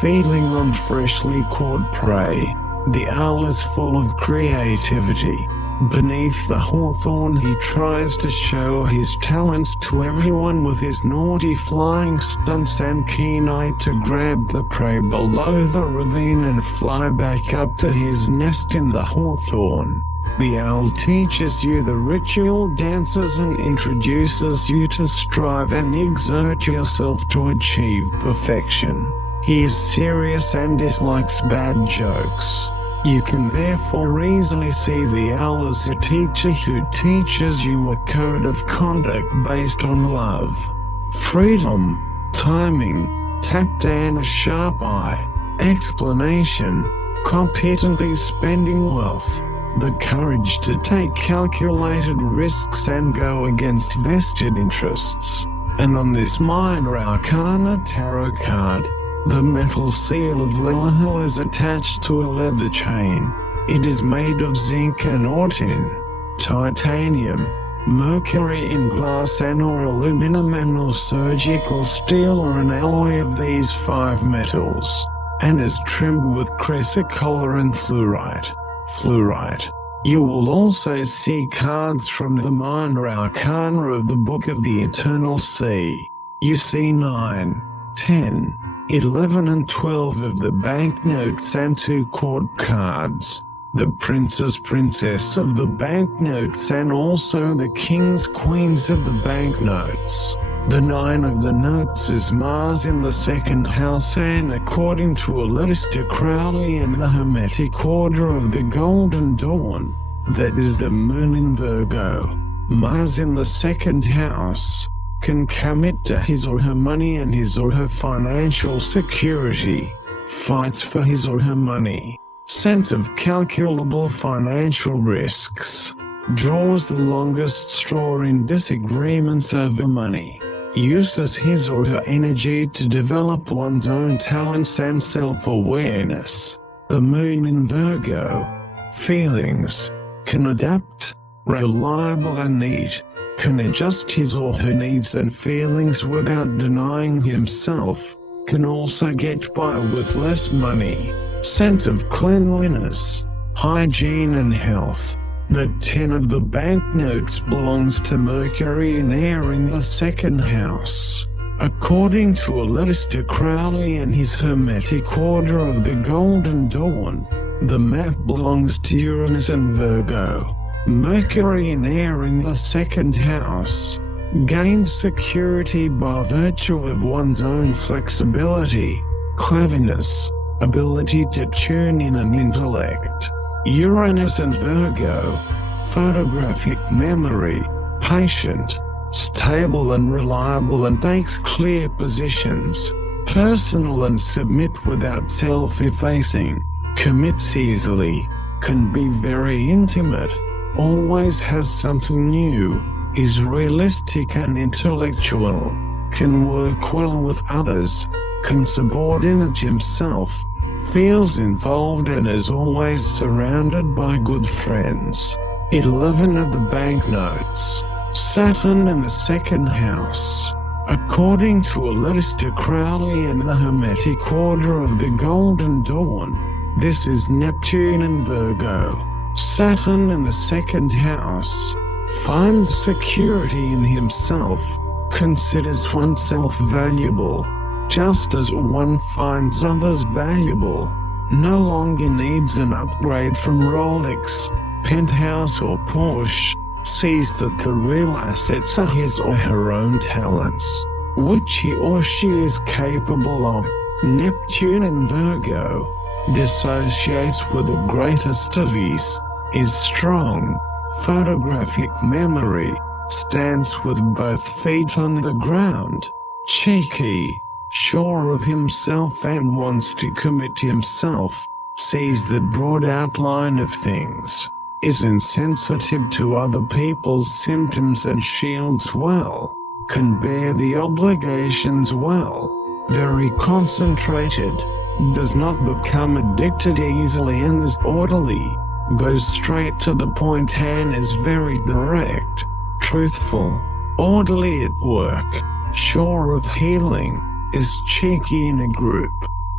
feeding on freshly caught prey. The owl is full of creativity. Beneath the hawthorn he tries to show his talents to everyone with his naughty flying stunts and keen eye to grab the prey below the ravine and fly back up to his nest in the hawthorn. The owl teaches you the ritual dances and introduces you to strive and exert yourself to achieve perfection. He is serious and dislikes bad jokes. You can therefore easily see the owl as a teacher who teaches you a code of conduct based on love, freedom, timing, tact and a sharp eye, explanation, competently spending wealth, the courage to take calculated risks and go against vested interests. And on this minor arcana tarot card, the metal seal of Lilahil is attached to a leather chain. It is made of zinc and ortin, titanium, mercury in glass and or aluminum and or surgical steel or an alloy of these 5 metals, and is trimmed with chrysocolla and fluorite. You will also see cards from the minor arcana of the Book of the Eternal Sea. You see 9, 10, 11 and 12 of the banknotes and 2 court cards, the princess of the banknotes and also the kings queens of the banknotes. The 9 of the notes is Mars in the 2nd house and according to Aleister Crowley and the Hermetic Order of the Golden Dawn, that is the moon in Virgo. Mars in the 2nd house can commit to his or her money and his or her financial security, fights for his or her money, sense of calculable financial risks, draws the longest straw in disagreements over money, uses his or her energy to develop one's own talents and self-awareness. The moon in Virgo, feelings, can adapt, reliable and neat, can adjust his or her needs and feelings without denying himself, can also get by with less money, sense of cleanliness, hygiene and health. The 10 of the banknotes belongs to Mercury in air in the 2nd house. According to Aleister Crowley and his Hermetic Order of the Golden Dawn, the map belongs to Uranus and Virgo. Mercury in air in the 2nd house gains security by virtue of one's own flexibility, cleverness, ability to tune in and intellect. Uranus and Virgo, photographic memory, patient, stable and reliable and takes clear positions, personal and submit without self-effacing, commits easily, can be very intimate, always has something new, is realistic and intellectual, can work well with others, can subordinate himself, feels involved and is always surrounded by good friends. 11 of the banknotes, Saturn in the 2nd house. According to Aleister Crowley and the Hermetic Order of the Golden Dawn, this is Neptune in Virgo. Saturn in the 2nd house finds security in himself, considers oneself valuable, just as one finds others valuable, no longer needs an upgrade from Rolex, Penthouse or Porsche, sees that the real assets are his or her own talents, which he or she is capable of. Neptune in Virgo dissociates with the greatest of ease, is strong, photographic memory, stands with both feet on the ground, cheeky, sure of himself and wants to commit himself, sees the broad outline of things, is insensitive to other people's symptoms and shields well, can bear the obligations well, very concentrated, does not become addicted easily and is orderly, goes straight to the point and is very direct, truthful, orderly at work, sure of healing, is cheeky in a group.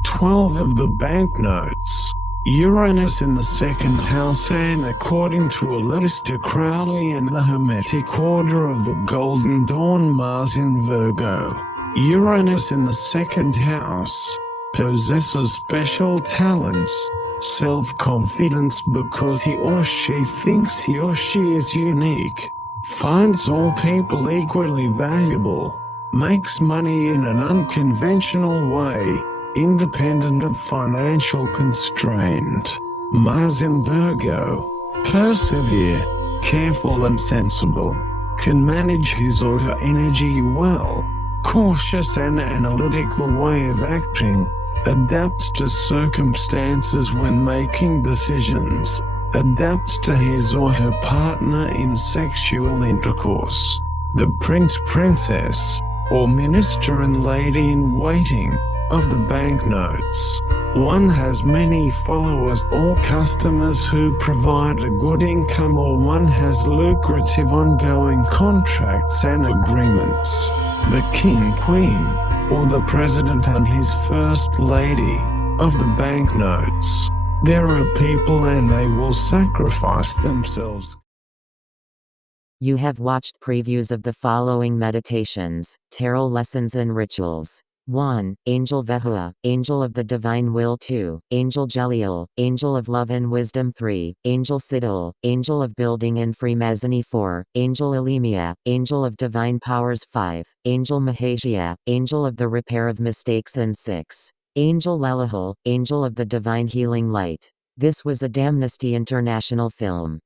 12 of the banknotes. Uranus in the second house, and according to Aleister Crowley and the Hermetic Order of the Golden Dawn, Mars in Virgo. Uranus in the second house possesses special talents, self-confidence because he or she thinks he or she is unique, finds all people equally valuable, makes money in an unconventional way, independent of financial constraint. Mars in Virgo. Persevere, careful and sensible, can manage his or her energy well, cautious and analytical way of acting, adapts to circumstances when making decisions, adapts to his or her partner in sexual intercourse. The prince, princess, or minister and lady in waiting of the banknotes. One has many followers or customers who provide a good income, or one has lucrative ongoing contracts and agreements. The king, queen, or the president and his first lady of the banknotes. There are people and they will sacrifice themselves. You have watched previews of the following meditations, tarot lessons and rituals. 1. Angel Vehua, Angel of the Divine Will. 2. Angel Jeliel, Angel of Love and Wisdom. 3. Angel Sidol, Angel of Building and Freemasonry. 4. Angel Elimia, Angel of Divine Powers. 5. Angel Mahasia, Angel of the Repair of Mistakes. And 6. Angel Lelahul, Angel of the Divine Healing Light. This was a Damnesty International film.